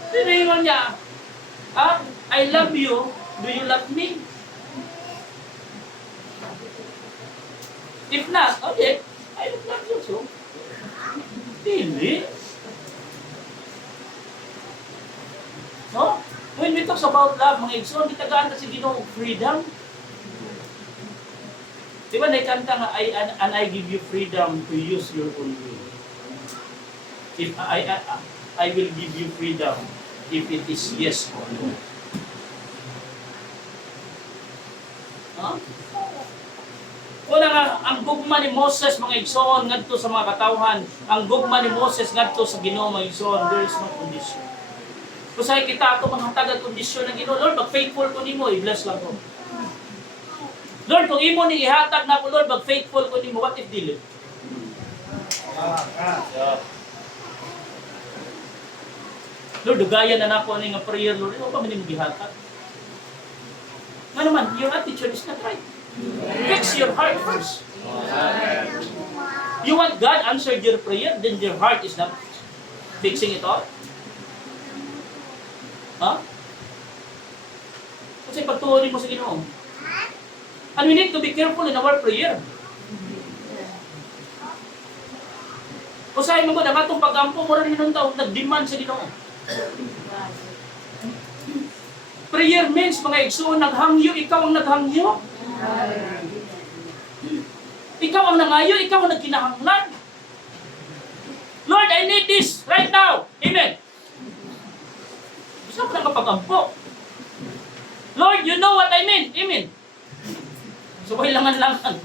Tinignan niya, I love you, do you love me? If not, okay, I don't love you so. Hindi. No? When we talk about love, mga igsoon, gitagaan na si Ginoo freedom. Di ba naikanta nga, and I give you freedom to use your own will. If I will give you freedom if it is yes or no. Huh? Una nga, ang gugma ni Moses, mga igsoon, ngadto sa mga katawhan, ang gugma ni Moses, ngadto sa Ginoo, mga igsoon, there is no condition. Kung sa'yo kita ito mga tagad kondisyon ng Ginoo, Lord, mag-faithful ko nimo, i-bless lang ko. Lord, kung imo ni ihatag na ko, Lord, mag-faithful ko nimo, what if dili? Lord, dugayan na nako ani nga prayer, Lord, ito pa man yung gihatag. Nga naman, your attitude is not right. Fix your heart first. You want God answered your prayer, then your heart is not fixing it all? Ha? Kasi pagtuunin mo sa Ginoo. And we need to be careful in our prayer. Usahay mo ba, nakatong pag-ampo, mura rin ng tao, nag-demand sa Ginoo. Prayer means, mga igsoon, naghangyo, ikaw ang naghangyo. Ikaw ang nangayo, ikaw ang nagkinahanglan. Lord, I need this right now. Amen. Saan ka nakapag-ampo? Lord, you know what I mean. Amen. So, kailangan-langan.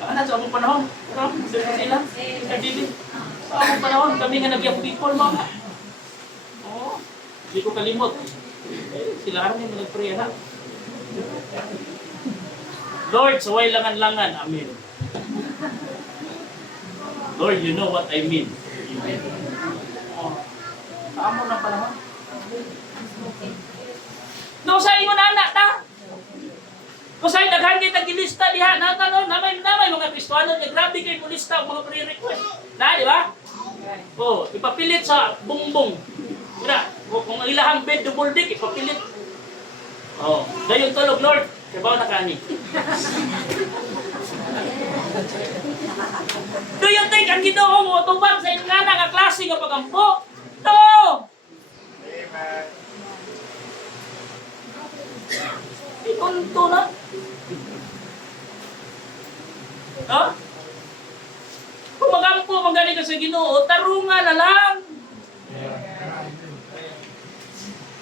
Kaana, sa among panahon. Sila. Sa among panahon, kami nga nag-young people, mga. Oo. Hindi ko kalimot. Sila rin yung nag-pray na. Lord, so kailangan-langan. Amen. Lord, you know what I mean. Amen. Paamo ng panahon. No, sa inyo na anak ta. Kung sa'yo daghan kita gilista diha, namay mga Kristohano, grabe kayo pulista ang mga pre-request. Na, di ba? Oh, ipapilit sa bungbong. Kaya, kung ang ilahang bed double deck, ipapilit. Oh, dayon tulog, Lord. Sabaw na kani. Do you think ang Ginoo mo tubag sa inyong anak nga klase nga pagampo? No! Amen. Ikunto na. Ha? Kung magampo, magani ka sa Ginoo, tarunga na lang.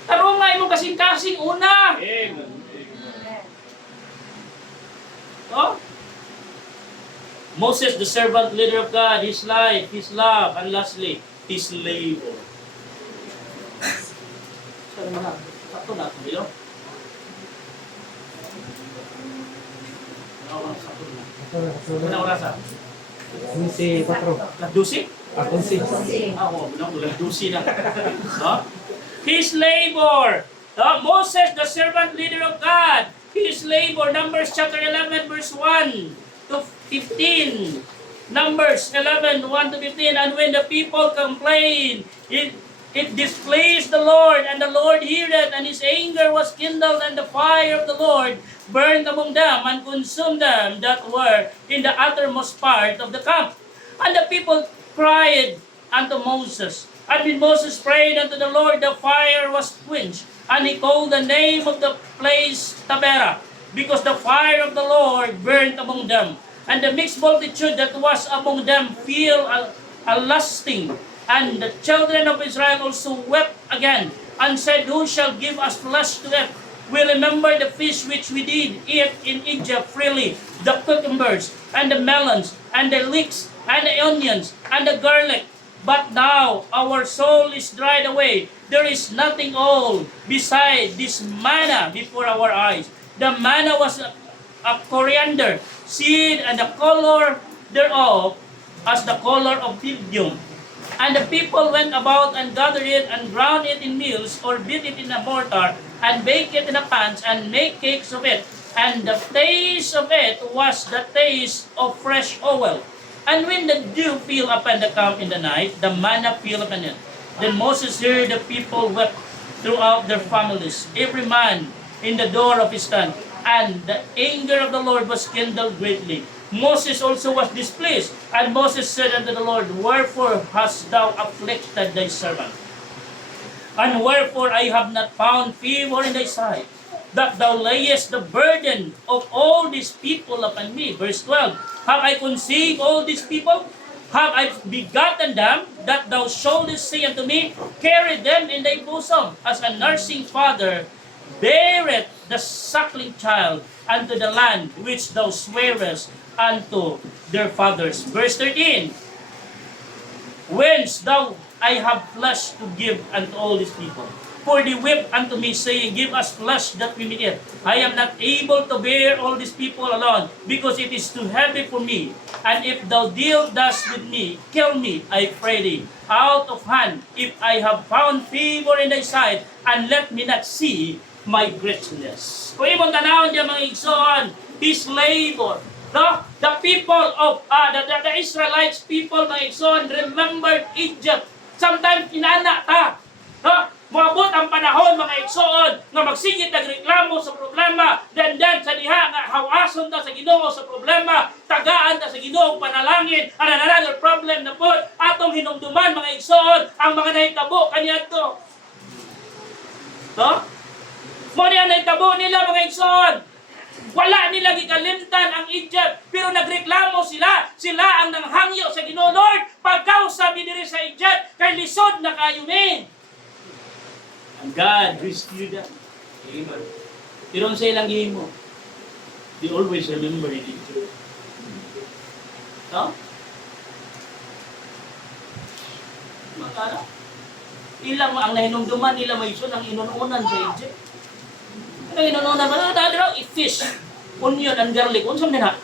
Tarunga imong kasing-kasing una. Amen. Oh? Moses, the servant leader of God, his life, his love, and lastly, his labor. Saan naman? Sakto na ito, dito? Wala orasa. Si Patro. Dusi? Ako si. Oo, dusi na. No? His labor. Moses, the servant leader of God. His labor. Numbers chapter 11, verse 1 to 15. Numbers 11, 1 to 15. And when the people complained, it displeased the Lord, and the Lord heard it, and his anger was kindled, and the fire of the Lord burned among them, and consumed them that were in the uttermost part of the camp. And the people cried unto Moses. And when Moses prayed unto the Lord, the fire was quenched, and he called the name of the place Taberah, because the fire of the Lord burned among them. And the mixed multitude that was among them feel a lusting. And the children of Israel also wept again, and said, Who shall give us flesh to eat? We remember the fish which we did eat in Egypt freely, the cucumbers, and the melons, and the leeks, and the onions, and the garlic. But now our soul is dried away. There is nothing old beside this manna before our eyes. The manna was a coriander seed, and the color thereof as the color of pildium. And the people went about and gathered it and ground it in mills, or beat it in a mortar, and bake it in a pans, and make cakes of it. And the taste of it was the taste of fresh oil. And when the dew fell upon the camp in the night, the manna fell upon it. Then Moses heard the people wept throughout their families, every man in the door of his tent. And the anger of the Lord was kindled greatly. Moses also was displeased. And Moses said unto the Lord, Wherefore hast thou afflicted thy servant? And wherefore I have not found favor in thy sight, that thou layest the burden of all these people upon me? Verse 12. Have I conceived all these people? Have I begotten them, that thou shouldest say unto me, Carry them in thy bosom, as a nursing father beareth the suckling child unto the land which thou swearest unto their fathers. Verse 13. Whence thou I have flesh to give unto all these people. For they wept unto me, saying, Give us flesh that we may eat. I am not able to bear all these people alone, because it is too heavy for me. And if thou deal thus with me, kill me, I pray thee, out of hand, if I have found favor in thy sight, and let me not see my greatness. Kung imong tanawon diya mga igsoon, his labor. No? The people of, the Israelites people, mga igsoon, remembered Egypt. Sometimes inana ta. No? Moabot ang panahon, mga igsoon, nga magsigit nagreklamo sa problema, then sa diha nga hawason ta sa Ginoo sa problema, tagaan ta sa Ginoo panalangin, and another problem na po, atong hinumduman, mga igsoon, ang mga nahitabo kaniadto. No? Mo niya nahitabo nila, mga igsoon. Wala nila gikalimtan ang Egypt, pero nagreklamo sila. Sila ang nanghangyo sa Ginoo, Lord, pagkausa mi diri sa Egypt, kay lisod na kayo ni. And God rescued them. Amen. Pero ang sa ilang gihimo, they always remember it. No? Makala? Ilang ang nahinumduman nila may isun ang inununan sa Egypt. Ano inununan ba? Dahil i-fish, onion and garlic. Unsam nila?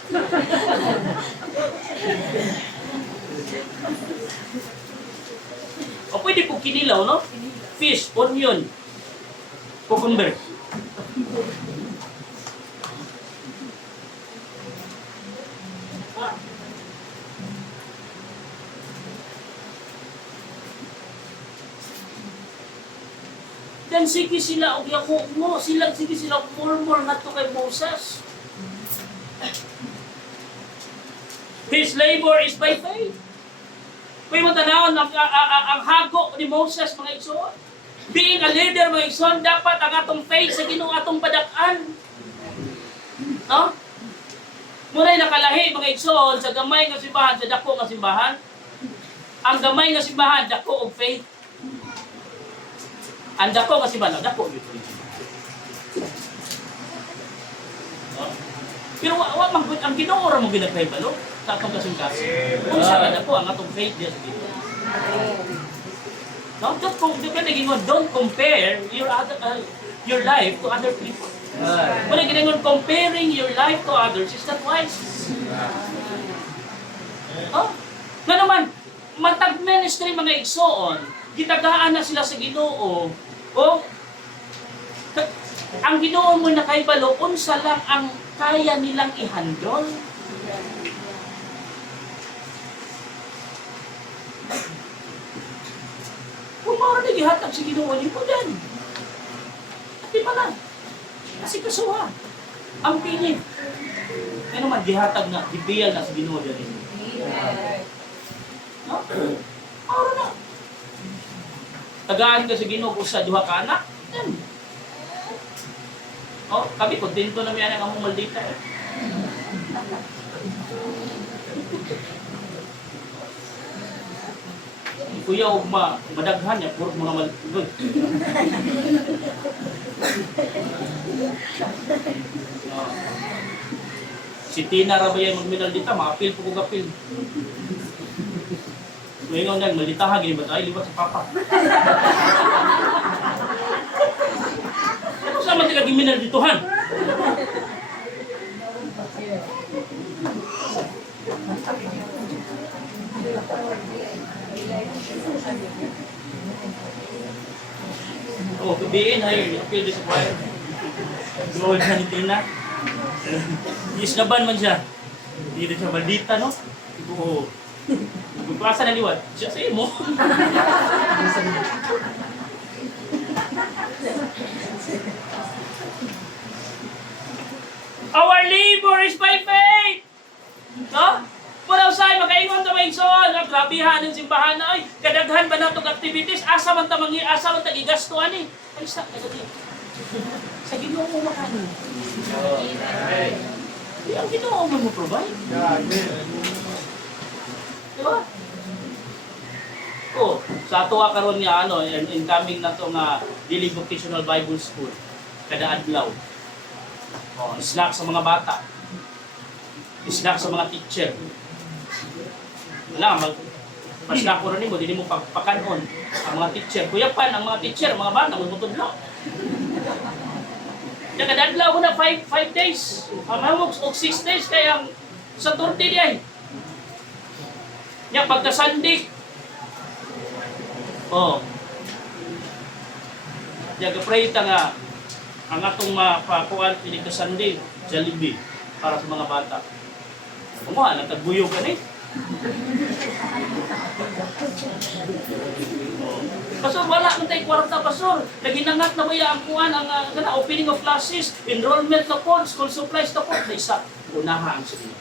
O pwede po kinilaw, no? Fish, onion, cucumber. Then sige sila, og yako mo, sige sila murmur ngadto kay Moses. His labor is by faith. Kung mo tanawon ang hago ni Moses, mga igsoon, being a leader, mga igsoon, dapat ang atong faith sa Ginoo atong padak-an. No? Muna'y nakalahi, mga igsoon, sa gamay nga simbahan, sa dako nga simbahan. Ang gamay nga simbahan, dako og faith. Ang dako nga simbahan, dako og faith. No? Pero ang Ginoo ra mo ginagkahibalo sa atong kasing-kasing. Kung sa dako ang atong faith diya sa Ginoo. No, don't compare your life to other people. Wala ginangon comparing your life to others is not wise. Oh, nga naman, matag ministry mga igsoon, gitagaan na sila sa Ginoo. Oh, ang Ginoo mo na kay balo, unsa lang ang kaya nilang ihandol. Kung mao na gihatag si Ginoo ni mo dan. At di pala. Kasi kasuha. Ang pinit. Kaya naman gihatag na, gibiyal na si Ginoo dali. No? Mao na. Tagaan ka sa Ginoo kung sa duha ka anak. Yan. Oh, kami kontento na may anak among maldita. Kuya og madaghan niya puro mga malugod. Si Tina ra ba yan magminal dita, maapil po kong apil. Ngayon nang malitahan gini ba tayo liwat sa papa. Ano sa man tigag minal ditohan? Oh, kubiin hay, appeal this choir. Lord na ni Tina. Isnaban man siya. Hindi siya maldita, no? Oo. Kung klasa na liwat, siya sa imo. Our labor is by faith. No? Muna usay, makaingon ta may igsoon, grabihan ng simbahan na, ay, kadaghan ba natong activities, asa man ta gigasto ani. Ay, sa Ginoo mo makano. Ang Ginoo mo provide. Diba? Oh, sa ato karon nga incoming na to nga Dili Vocational Bible School kada adlaw. Oh, snack sa mga bata. Snack sa mga teacher. Wala, mas-snack ko rin mo, hindi mo pakanon ang mga teacher. Kuyapan ang mga teacher, mga bata, magmutudlo. Kaya kada adlaw ko na 5 days. Mamamog og 6 days kaya sa turte diay. Nya pagka Sunday. Oh. Yaga pray ta nga ang atong mapakuan pili ka Sunday, Jollibee para sa mga bata. Kumuha nagtagbuyo ka ni. Pastor, wala man tayo kwarta, Pastor. Naginangat na ba ang kuhan, ang opening of classes, enrollment na po, school supplies na po. Na isa, unahan sa inyo.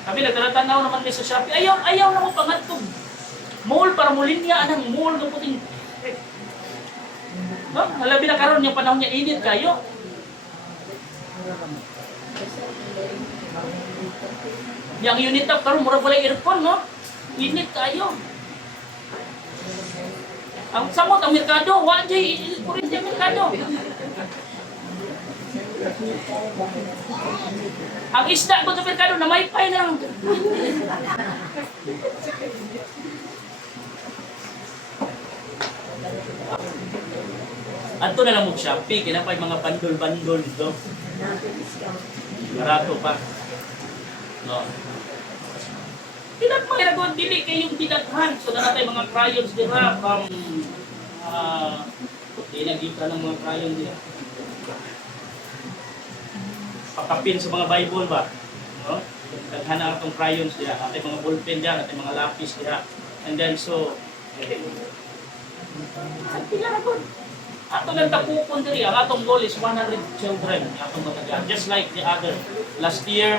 Kami nagtatanaw naman kayo sa Shopee. Ayaw na mo pangatog. Mall para mo linya, anang mall ng puting. No? Halabi na karon yung panahon niya, init kayo. Yang unit up karon mura pala earphone, no? Init kayo. Ang samot ang merkado, wa jay kuryente ang merkado. Ang isda ko sa merkado na may pay lang. Adto na lang mo Shopee, kinapay mga bandol-bandol dito. Barato pa. No. Pinag mga ragon dili kay yung dinaghan so na natay mga crayons dira from dinagita ng mga crayon dira. Pakapin sa mga Bible ba? No? Daghan na atong crayons dira, natay mga ballpen dira, natay mga lapis dira. And then so, pila na po. Ato nang tapupon diri, ang atong goal is 100 children atong matagaan. Just like the other. Last year,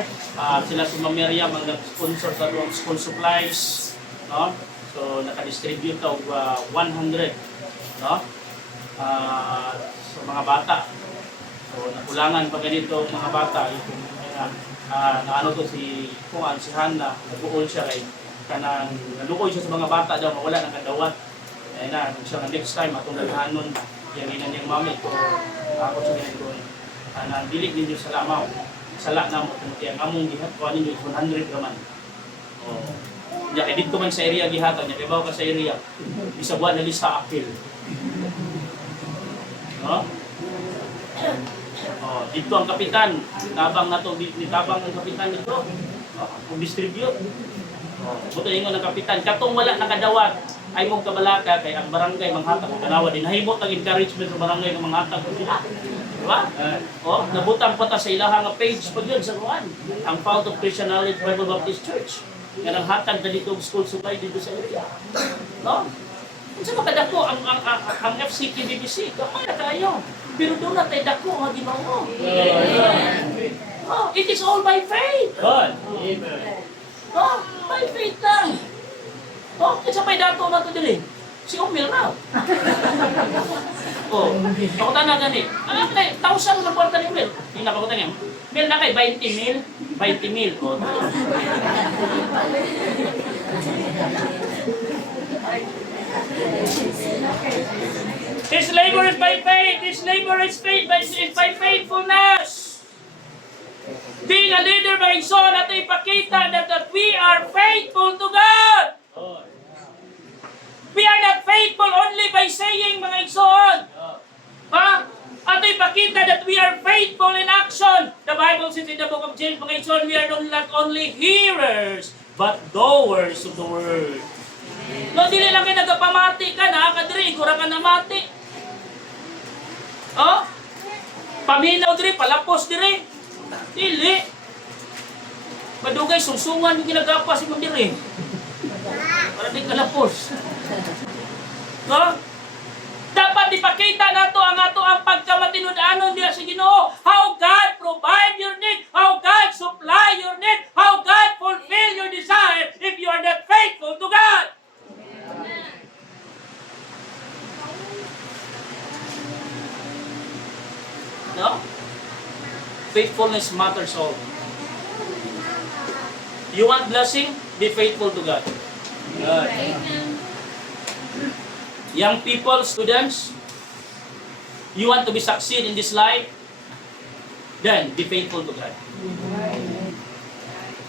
sila si Ma'am Miriam ang nag-sponsor sa school supplies, no? So naka-distribute og 100, no? Sa mga bata. So nakulangan pa ganito ang mga bata. Yung na ano to si Kuan, si Hannah, nag-uol siya kay kanang nalukoy siya sa mga bata daw mawala ng kadawat. Ayun na, siya next time atong daghanon yang ina niyang mami ko ako sa ganito na dili ninyo sa lamaw sala na mo kaya among gihat ko ninyo 100 raman oh ya edit ko man sa area gihatan niya kay bawo ka sa area bisagwa na lista apil no oh dito ang kapitan tabang nato tabang ang kapitan dito kung distribute oh buto ingon ang kapitan katong wala nakadawat ay mong kabalaka kay ang barangay manghatag og kanawa din nahimo tag encouragement sa barangay nga manghatag og sila di ba oh nabutang pa ta sa ilaha nga page pag yun sa kuan ang Fount of Christian Knowledge Bible Baptist Church nga nang hatag na dito school supply dito sa area no unsa makadako ang FCK BBC kamay na kayo pero doon na tay dako nga Ginoo oh it is all by faith God. Amen. oh by faith lang. Oh, kasi may dato na ito din eh. Si Umil na. Oh, ako na gani. Ano na, 1,000 na kwarta ni Umil. Hindi na ako tanya. Mil na kay 20 mil. 20 mil. Oh. His labor is by faith. His labor is by faithfulness. Being a leader by son at ipakita that we are faithful to God. We are not faithful only by saying mga igsoon. Ha? At ipakita that we are faithful in action. The Bible says in the book of James, mga igsoon, we are not only hearers, but doers of the word. No, dili lang kayo nagapamati ka na, kadiri, ikura ka na mati. Oh? Paminaw diri, palapos diri. Dili. Madugay, sungsungan yung ginagapas yung diri. Para di kalapos. No? Dapat ipakita nato ang pagkamatinud-anon diya sa Ginoo. How God provide your need, how God supply your need, how God fulfill your desire if you are not faithful to God. No? Faithfulness matters all. You want blessing? Be faithful to God. God. Young people, students, you want to be succeed in this life? Then, be faithful to God.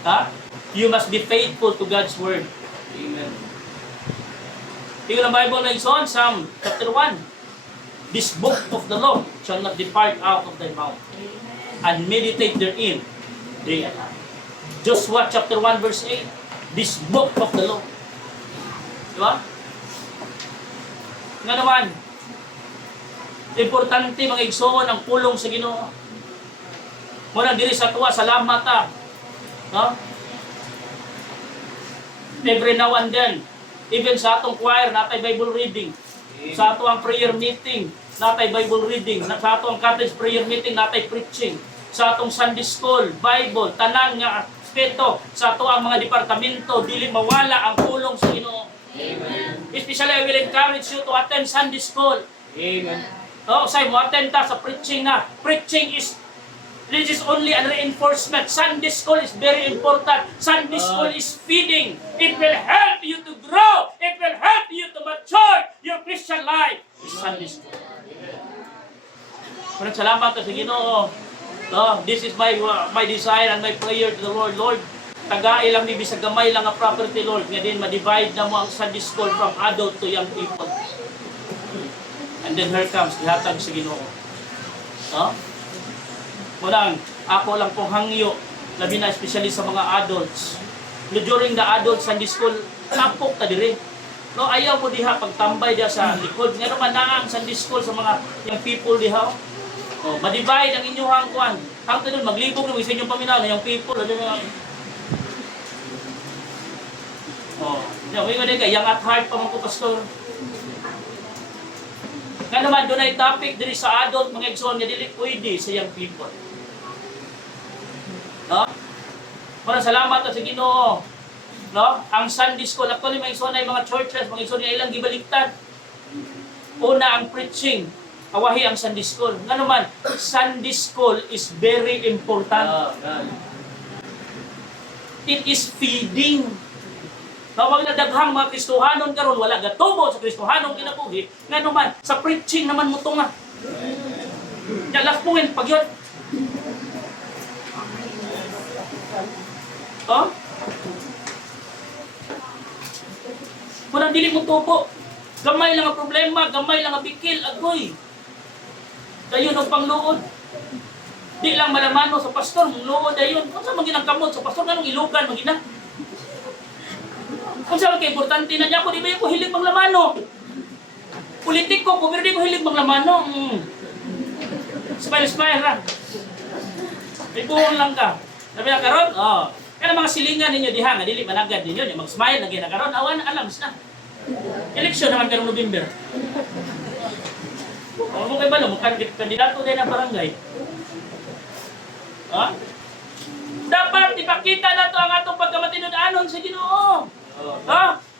Huh? You must be faithful to God's word. Amen. Tingnan ang Bible na ison, Psalm chapter 1. This book of the law shall not depart out of thy mouth, and meditate therein day and night. Joshua chapter 1 verse 8. This book of the law. Diba? Nga naman, importante mga igsoon ang pulong sa Ginoo. Muna diri sa tuwa, salamat ta. No? Every now and then, even sa atong choir, natay Bible reading. Sa ato ang prayer meeting, natay Bible reading. Sa ato ang cottage prayer meeting, natay preaching. Sa atong Sunday school, Bible, tanan nga aspeto, sa ato ang mga departamento, dili mawala ang pulong sa Ginoo. Amen. Especially, I will encourage you to attend Sunday school. Amen. Oh, say mo attend ta sa preaching na. Preaching is this is only a reinforcement. Sunday school is very important. Sunday school is feeding. It will help you to grow. It will help you to mature your Christian life. Is Sunday school. Maraming salamat sa Ginoo. This is my desire and my prayer to the Lord. Lord, tagai lang ni bisag gamay lang ang property, Lord, nga din ma-divide na mo ang Sunday school from adult to young people. And then here comes gihatag sa Ginoo. Munang ako lang pong hangyo, labi na especially sa mga adults. During the adult Sunday school, napok ta diri. No, ayaw mo diha pagtambay diha sa likod. Nga naman na ang Sunday school sa mga young people diha. Oh, ma-divide ang inyong kuan. Hangtod doon maglibog ng isa inyong paminaw, young people, Oh, yeah, may nga kay young at heart pa man ko pastor. Nga naman doon ay topic diri sa adult mga igsoon nga dili pwede sa young people. No? Maraming salamat sa Ginoo. No? Ang Sunday school actually mga igsoon ay mga churches, mga igsoon ay ilang gibaliktad. Una ang preaching, awahi ang Sunday school. Nga naman, Sunday school is very important. It is feeding. Nawag na daghang mga Kristohanon karon wala gatubo sa Kristohanon kinabuhi. Nga naman, sa preaching naman mo nga. Ya last point pag yun. Oh? Kung dili mo tubo, gamay lang ang problema, gamay lang ang bikil, agoy. Dayon ang pangluod. Di lang malamano sa pastor, luod dayon. Kung sa maginang kamot sa pastor, ganong ilugan, magina. Kung sa mga importante na niya, kung di ba yung hilig manglamano? Politiko ko, pero di ko hilig manglamano. Smile ra. May buhon lang ka. Sabi na karon, kaya mga silingan ninyo diha, nga dili managad ninyo, yung mag-smile, lagi na karon, awan, alams na. Eleksyon naman karong November. Mo kay balo, kandidato din ang barangay. Dapat ipakita nato ang atong pagkamatinud-anon sa Ginoo.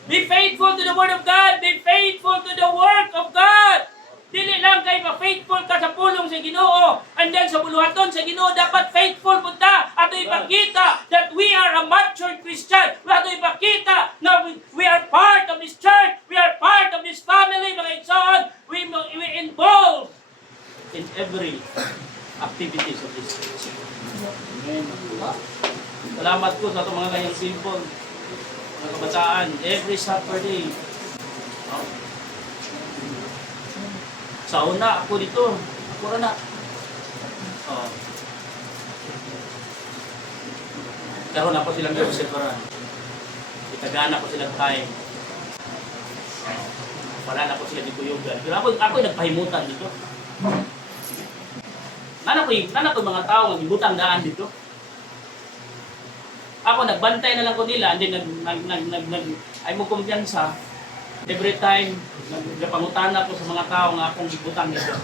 Be faithful to the Word of God. Be faithful to the work of God. Dili lang kay ma-faithful ka sa pulong sa Ginoo. And then sa buluhaton sa Ginoo, dapat faithful po ta. Ato ipakita that we are a matured Christian. Ato ipakita na we are part of this church. We are part of this family, mga igsoon. We involve in every activities of this church. Amen. Salamat po sa itong mga kanyang simple. Mga kabataan, every Saturday. Sa una, ako dito. Ako na. Karoon ako silang Joseph-Oran. Itagana ko silang time. Wala na ko sila dito yoga. Pero ako nagpahimutan dito. Nana ko mga tao ang ibutang daan dito. Ako nagbantay na lang ko nila, and then ay mo kumpiyansa. Every time nagpangutana ko sa mga tao nga akong ibutang nito.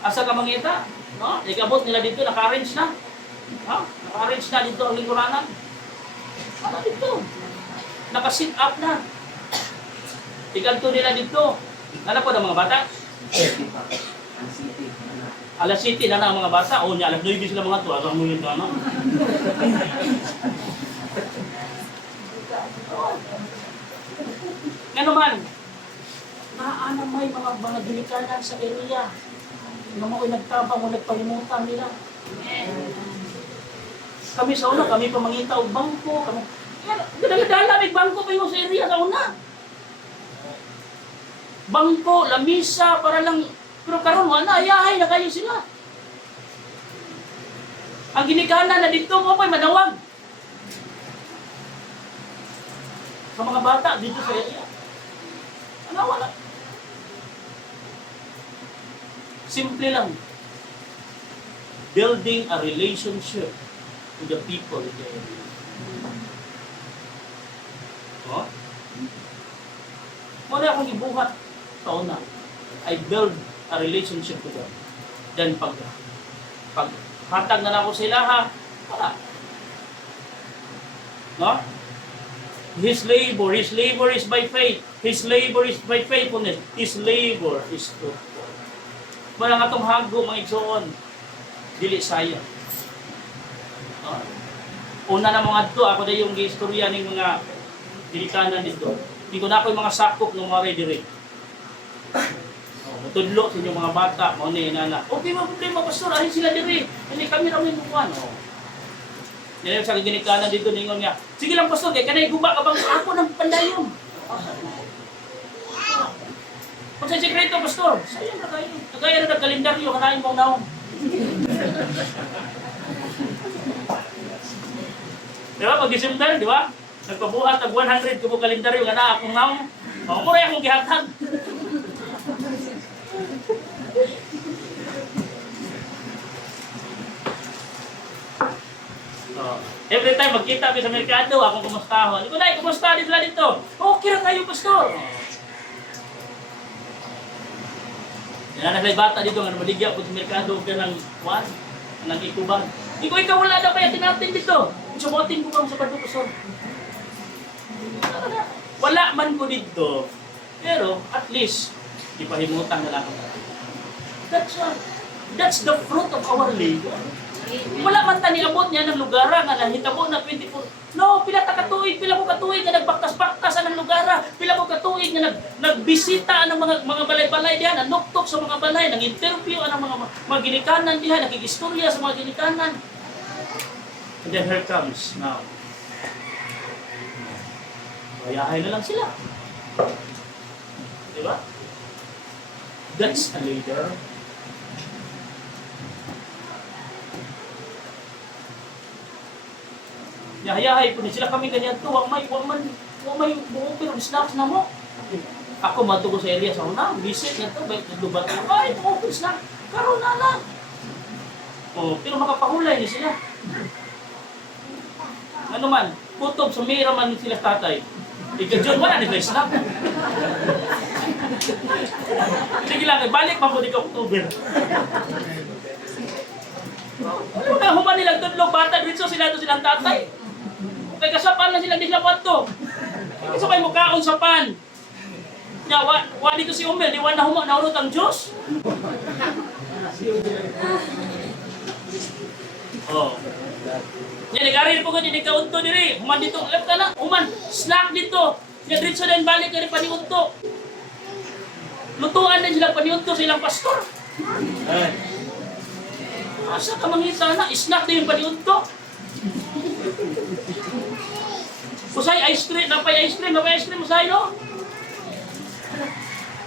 Asa ka mangita? No? Ikabot nila dito, naka-arrange na. Naka-arrange na dito ang lingkuranan. Ano dito? Naka-sit up na. Ikanto nila dito. Nana po ng mga bata? Alas City na ang mga bata. O niya, alas 9 sila mga to. Alam mo yun ka, no? Nga naman, naana may mga dilikanan sa area. Nga mga nagtabang o nagpalimutan nila. Kami sa una, kami pamangita o bangko. Dala-dala, may bangko pa yung sa area sa una. Bangko, lamisa, para lang. Pero karon wala, ayahay na kayo sila. Ang ginikanan na dito mo pa'y madawag. Sa mga bata dito sa area. Wala. Simple lang. Building a relationship with the people in the area. Muna akong ibuhat sa una. I build a relationship with them. Then pag hatag na ako sila wala. No? His labor is by faith. His labor is by faithfulness. His labor is fruitful. Wala nga itong hago, mga igsoon. Dili sayang. No? Una na mga ito, ako na yung istorya ng mga dilikanan dito. Hindi ko na ako yung mga sakop ng mga ready. Matudlo sa inyong mga bata, mga nina. Okay, mga problema, pastor, ahin sila diri. Hindi kami namin bukuan. Yan yung sa ginikanan dito, ningon nga. Sige lang, pastor, kaya kanay guba ka bang ako ng pandayon. Kung sa sekreto, pastor, sayang na kayo. Nagaya na ng kalendaryo, kanain mong naon. Di ba, pag-December, di ba? Nagpabuhat ng 100 kubo kalendaryo, kana akong naon. O, mura akong gihatag. Every time magkita kami sa merkado, ako kumustahan. Ikaw na, kumusta din sila dito? Okay lang kayo, pastor. Yan na bata dito nga maligya ko sa merkado ka ng kwan, ng ikuban. Ikaw wala daw kaya tinatin dito. Sumotin ko kang sa padu pastor. Wala man ko dito. Pero at least ipahimutan na lang ako. That's the fruit of our labor. Wala man tani abot niya ng lugara nga nahitabo na 24. No, pila ta katuig, pila ko katuig nga nagbaktas-baktas ng lugara, pila ko katuig nga nagbisita ng mga balay-balay diha, nanuktok sa mga balay, nang-interview ang mga ginikanan diha, nakigistorya sa mga ginikanan. And then here comes now. Bayahay na lang sila. Diba? That's a leader. Yahay po ni sila kami ganyan to, wag may buo pero snacks na mo. Ako matugo sa area sa una, visit na to, lubat na, ay, buo snack, karon na lang. Oh, pero makapahulay ni sila. Ano man, kutob sa mira man sila tatay. Ika-John, wala ni snack. Sige lang, balik man po di ka October. Wala na, human nilang tudlog bata, dito sila ito silang tatay. Kaya kasapan na sila, di sila pato. Kasi may mukhaon sa pan. Ya, wa dito si Umel, di wa na naurot ang Diyos. Oh. Yan, nag-arir po ko, di ka-unto diri. Human dito, alam ka na, human, slack dito. Yan, dito din, balik ka rin paniunto. Lutuan din sila paniunto sa ilang pastor. Asa ka mangita na, snack din yung paniunto. Usay ice cream, napay ice cream, usay no?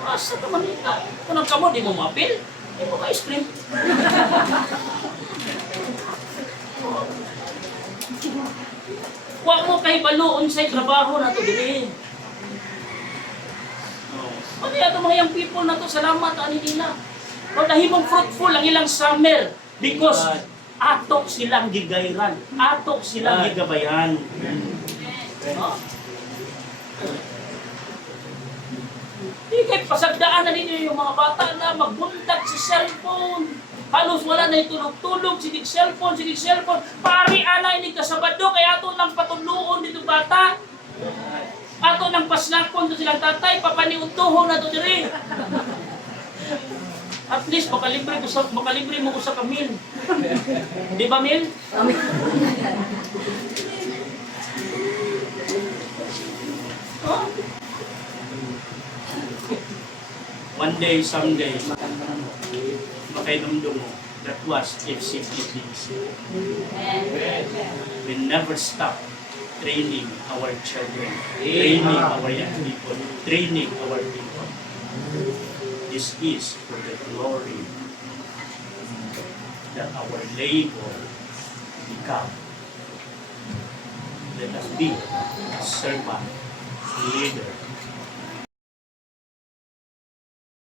Asa ka manita? Kung ang kamo, di mo mapil, di mo ice cream. Huwag mo kay baloon sa trabaho na ito, dili. Ano yan mga young people na to, salamat ani nila. O dahimong fruitful ang ilang summer because atok silang gigayran, atok silang gigabayan. No? Di kahit pasagdaan na ninyo yung mga bata na magbundag sa cellphone. Halos wala na itulog-tulog, sigig cellphone. Pari ana ini kasabado, kaya ato lang patuluon dito bata. Ato lang pasnakon to silang tatay, papaniuntuho na to diri. At least makalibre mo ko sa kamil. Di ba, Mil? Oh. One day, someday, makainumdum mo. That was FCPDC. We never stop training our children, training our young people, training our people. This is for the glory that our labor become. Let us be a servant, leader,